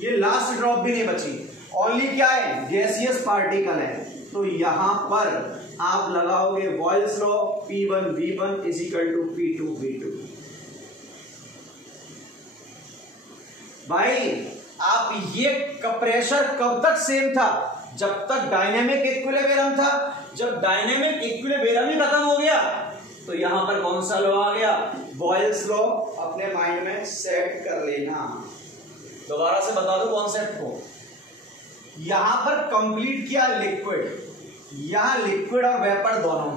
ये लास्ट ड्रॉप भी नहीं बची, ओनली क्या है, गैसियस पार्टिकल है। तो यहां पर आप लगाओगे Boyle's law, P1 V1 is equal to P2 V2। भाई आप ये प्रेशर कब तक सेम था, जब तक डायनेमिक इक्विलिब्रियम था। जब डायनेमिक इक्विलिब्रियम ही खत्म हो गया तो यहां पर कौन सा लॉ आ गया, बॉयल्स लॉ। अपने माइंड में सेट कर लेना। दोबारा से बता दो कॉन्सेप्ट को। यहां पर कंप्लीट किया लिक्विड, यहां लिक्विड और वेपर दोनों,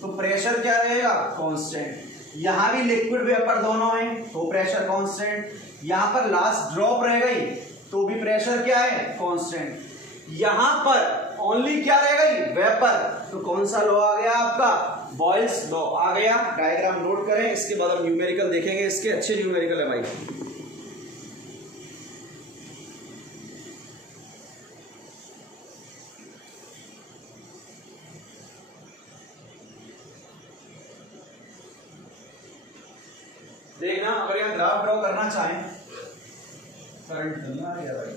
तो प्रेशर क्या रहेगा, कांस्टेंट। यहां भी लिक्विड वेपर दोनों है तो प्रेशर कांस्टेंट। यहां पर लास्ट ड्रॉप रह गई तो भी प्रेशर क्या है, कांस्टेंट। यहां पर ओनली क्या रह गई, वेपर, तो कौन सा लॉ आ गया आपका, बॉयल्स लॉ आ गया। डायग्राम नोट करें, इसके बाद हम न्यूमेरिकल देखेंगे, इसके अच्छे न्यूमेरिकल है भाई। देखना, अगर यहां ग्राफ ड्रॉ करना चाहें, करंट नहीं आ रहा भाई,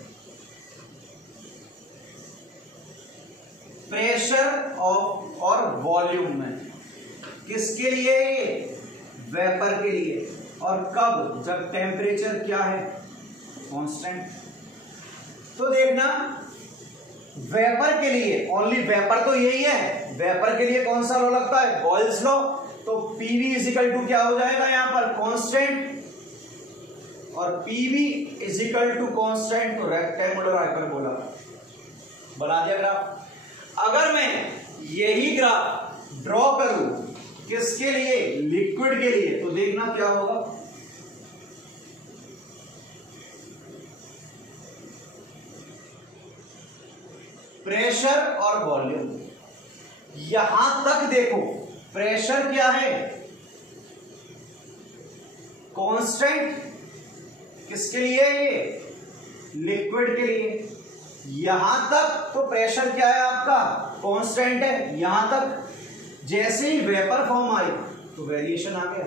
प्रेशर और वॉल्यूम में किसके लिए, वेपर के लिए। और कब, जब टेम्परेचर क्या है, कांस्टेंट। तो देखना, वेपर के लिए ओनली वेपर तो यही है, वेपर के लिए कौन सा लॉ लगता है, बॉयल्स लॉ। तो PV इजिकल टू क्या हो जाएगा यहां पर, कांस्टेंट, और PV इजिकल टू कांस्टेंट, तो रेक्टेंगुलर हाइपरबोला बना दिया ग्राफ। अगर मैं यही ग्राफ ड्रॉ करूं किसके लिए, लिक्विड के लिए, तो देखना क्या होगा, प्रेशर और वॉल्यूम। यहां तक देखो, प्रेशर क्या है, कांस्टेंट, किसके लिए, ये लिक्विड के लिए। यहां तक तो प्रेशर क्या है आपका, कांस्टेंट है। यहां तक जैसे ही वेपर फॉर्म आई तो वेरिएशन आ गया।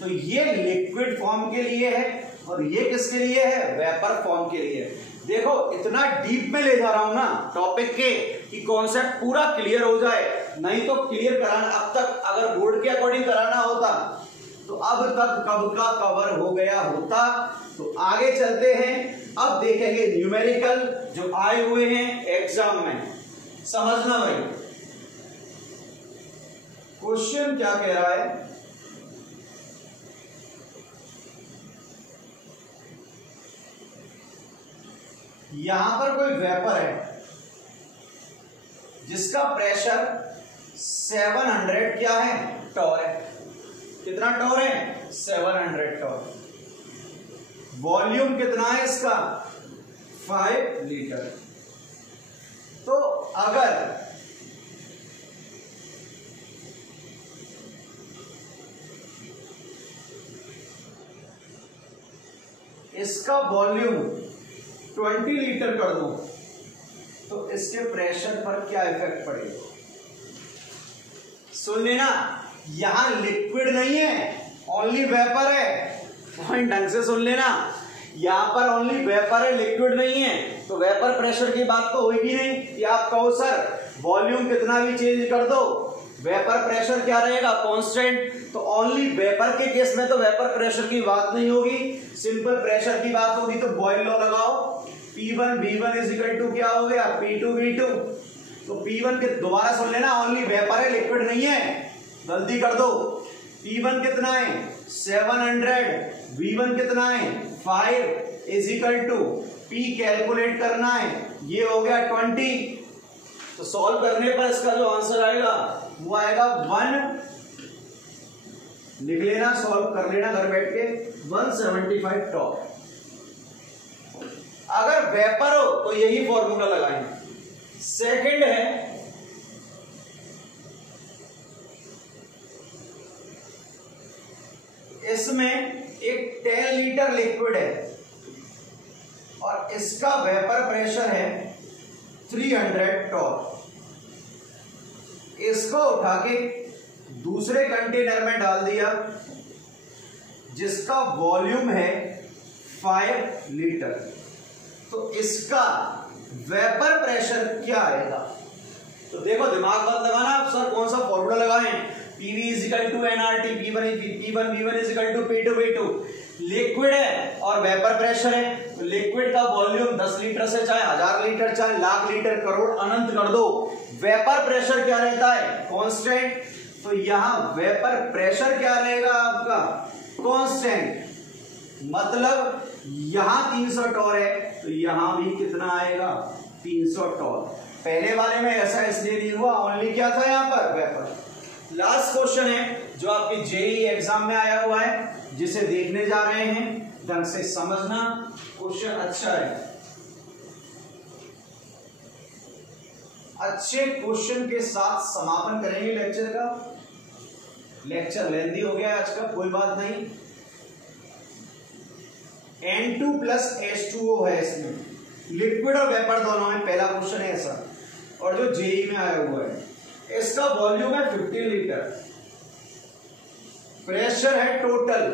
तो ये लिक्विड फॉर्म के लिए है, और ये किसके लिए है, वेपर फॉर्म के लिए। देखो इतना डीप में ले जा रहा हूं ना टॉपिक के कि कॉन्सेप्ट पूरा क्लियर हो जाए, नहीं तो क्लियर कराना, अब तक अगर बोर्ड के अकॉर्डिंग कराना होता तो अब तक कब का कवर हो गया होता। तो आगे चलते हैं, अब देखेंगे न्यूमेरिकल जो आए हुए हैं एग्जाम में। समझना भाई क्वेश्चन क्या कह रहा है। यहां पर कोई वेपर है जिसका प्रेशर 700 क्या है, टॉर है। कितना टॉर है, 700 टॉर। वॉल्यूम कितना है इसका, 5 लीटर। तो अगर इसका वॉल्यूम 20 लीटर कर दो तो इसके प्रेशर पर क्या इफेक्ट पड़ेगा। सुन लेना, यहां लिक्विड नहीं है, ओनली वेपर है। पॉइंट ढंग से सुन लेना, यहां पर ओनली वेपर है, लिक्विड नहीं है। तो वेपर प्रेशर की बात तो होगी नहीं कि आप कहो सर वॉल्यूम कितना भी चेंज कर दो वेपर प्रेशर क्या रहेगा, कांस्टेंट। तो ओनली वेपर के केस में तो वेपर प्रेशर की बात नहीं होगी, सिंपल प्रेशर की बात होगी। तो बॉयल लॉ लगाओ, P1 V1 is equal to क्या हो गया, P2 V2। तो P1 के दोबारा सुन लेना, ओनली वेपर है, लिक्विड नहीं है, गलती कर दो। P1 कितना है 700, V1 कितना है 5 is equal to P calculate करना है, ये हो गया 20। तो सॉल्व करने पर इसका जो आंसर आएगा वो आएगा 1, लिख लेना, सॉल्व कर लेना घर बैठ के, 175 टॉर। अगर वेपर हो तो यही फॉर्मूला लगाएंगे। सेकंड है इसमें एक 10 लीटर लिक्विड है और इसका वेपर प्रेशर है 300 टॉर। इसको उठा के दूसरे कंटेनर में डाल दिया जिसका वॉल्यूम है 5 लीटर। तो इसका वेपर प्रेशर क्या आएगा। तो देखो दिमाग मत लगाना आप सर कौन सा फॉर्मूला लगाएं, PV is equal to NRT, P1 V1 is equal to P2 V2। Liquid है और वेपर प्रेशर है, तो लिक्विड का वॉल्यूम 10 लीटर से चाहे 1000 लीटर चाहे लाख लीटर करोड़ अनंत कर दो, वेपर प्रेशर क्या रहता है, कांस्टेंट। तो यहां वेपर प्रेशर क्या रहेगा आपका, कांस्टेंट। मतलब यहां 300 टॉर है तो यहां भी कितना आएगा 300 टॉर। पहले वाले में ऐसा इसलिए नहीं हुआ, ओनली क्या था यहां पर, वेपर। लास्ट क्वेश्चन है जो आपके जेईई एग्जाम में आया हुआ है, जिसे देखने जा रहे हैं, ढंग से समझना, क्वेश्चन अच्छा है। अच्छे क्वेश्चन के साथ समापन करेंगे लेक्चर का। लेक्चर लेंदी हो गया आज का, कोई बात नहीं। N2 प्लस H2O है इसमें, लिक्विड और वेपर दोनों में, पहला क्वेश्चन है ऐसा, और जो जेईई में आया हुआ है। इसका वॉल्यूम है 15 लीटर, प्रेशर है टोटल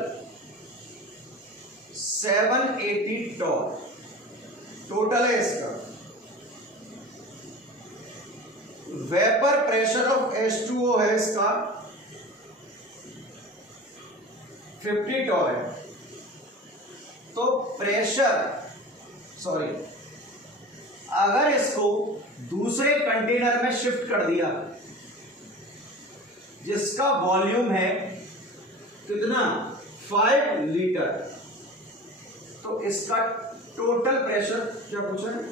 780 टॉर, टोटल है इसका। वेपर प्रेशर ऑफ H2O है इसका 50 टॉर है। तो प्रेशर अगर इसको दूसरे कंटेनर में शिफ्ट कर दिया जिसका वॉल्यूम है कितना 5 लीटर, तो इसका टोटल प्रेशर क्या पूछा है,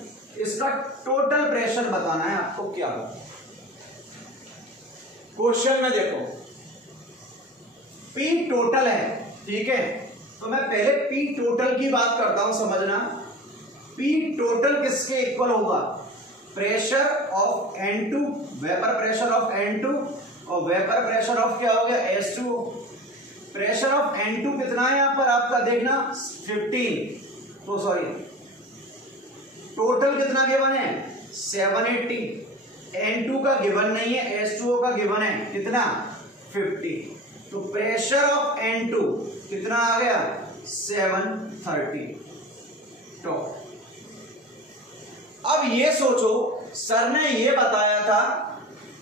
इसका टोटल प्रेशर बताना है आपको क्या होगा। क्वेश्चन में देखो P टोटल है, ठीक है, तो मैं पहले P टोटल की बात करता हूं, समझना। P टोटल किसके इक्वल होगा, pressure of N2, vapour pressure of N2 और वेपर प्रेशर ऑफ क्या हो गया H2। प्रेशर ऑफ N2 कितना है यहां पर आपका देखना 15, तो सॉरी टोटल कितना गिवन है 780। N2 का गिवन नहीं है, H2O का गिवन है कितना 50। तो प्रेशर ऑफ N2 कितना आ गया 730 टॉप। अब ये सोचो, सर ने ये बताया था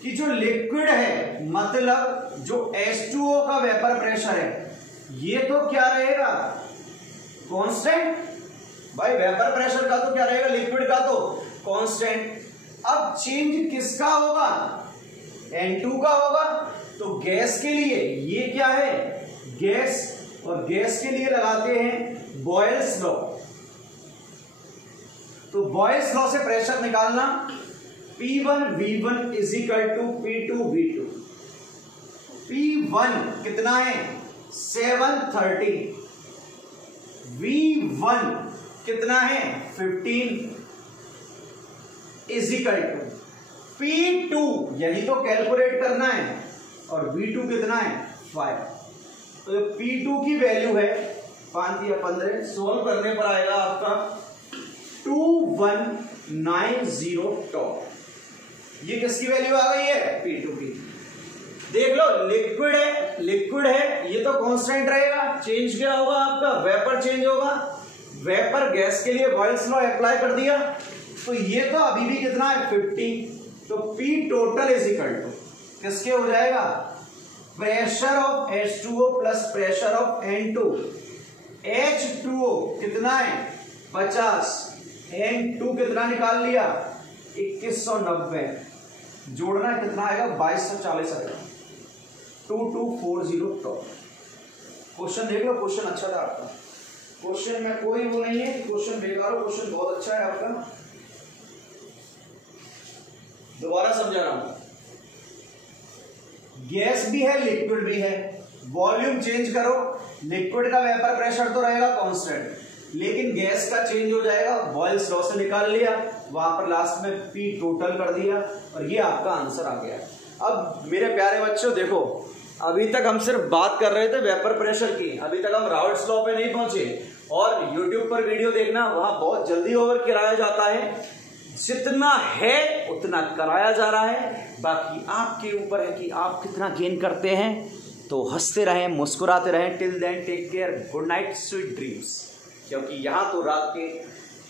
कि जो लिक्विड है, मतलब जो H2O का वेपर प्रेशर है, ये तो क्या रहेगा, कांस्टेंट। भाई वेपर प्रेशर का तो क्या रहेगा, लिक्विड का तो कांस्टेंट। अब चेंज किसका होगा, N2 का होगा। तो गैस के लिए ये क्या है, गैस, और गैस के लिए लगाते हैं बॉयल्स लॉ। तो बॉयल्स लॉ से प्रेशर निकालना, P1 V1 is equal to P2 V2। P1 कितना है 730, V1 कितना है 15 इज इक्वल टू P2, यही तो कैलकुलेट करना है, और V2 कितना है 5। तो जो P2 की वैल्यू है 5 या 15, सोल्व करने पर आएगा आपका 2190 टॉप। ये किसकी वैल्यू आ गई है, P2 की। देख लो, लिक्विड है, लिक्विड है, ये तो कांस्टेंट रहेगा। चेंज क्या होगा आपका, वेपर चेंज होगा। वेपर गैस के लिए बॉयल्स लॉ अप्लाई कर दिया, तो ये तो अभी भी कितना है 50। तो P total is equal to किसके हो जाएगा, pressure of H2O plus pressure of N2। H2O कितना है 50, N2 कितना निकाल लिया 2190, जोड़ना कितना आएगा 2240 आएगा, 2240 टॉप। क्वेश्चन देख लो, क्वेश्चन अच्छा था आपका। क्वेश्चन में कोई वो नहीं है क्वेश्चन बेकार हो, क्वेश्चन बहुत अच्छा है आपका। दोबारा समझा रहा हूं, गैस भी है लिक्विड भी है, वॉल्यूम चेंज करो, लिक्विड का वेपर प्रेशर तो रहेगा कांस्टेंट, लेकिन गैस का चेंज हो जाएगा। बॉयल्स लॉ से निकाल लिया, वहां पर लास्ट में P टोटल कर दिया, और ये आपका आंसर आ गया। अब मेरे प्यारे बच्चों देखो, अभी तक हम सिर्फ बात कर रहे थे वेपर प्रेशर की, अभी तक हम राउल्ट्स लॉ पे नहीं पहुंचे। और YouTube पर वीडियो देखना, वहां बहुत जल्दी ओवर कराया जाता है, जितना है उतना कराया जा रहा है, बाकी आपके ऊपर है कि आप कितना गेन करते हैं। तो हंसते रहें, मुस्कुराते रहें। Till then take care, good night, sweet dreams, क्योंकि यहाँ तो रात के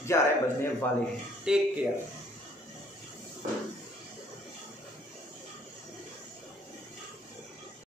11 बजने वाले हैं। Take care.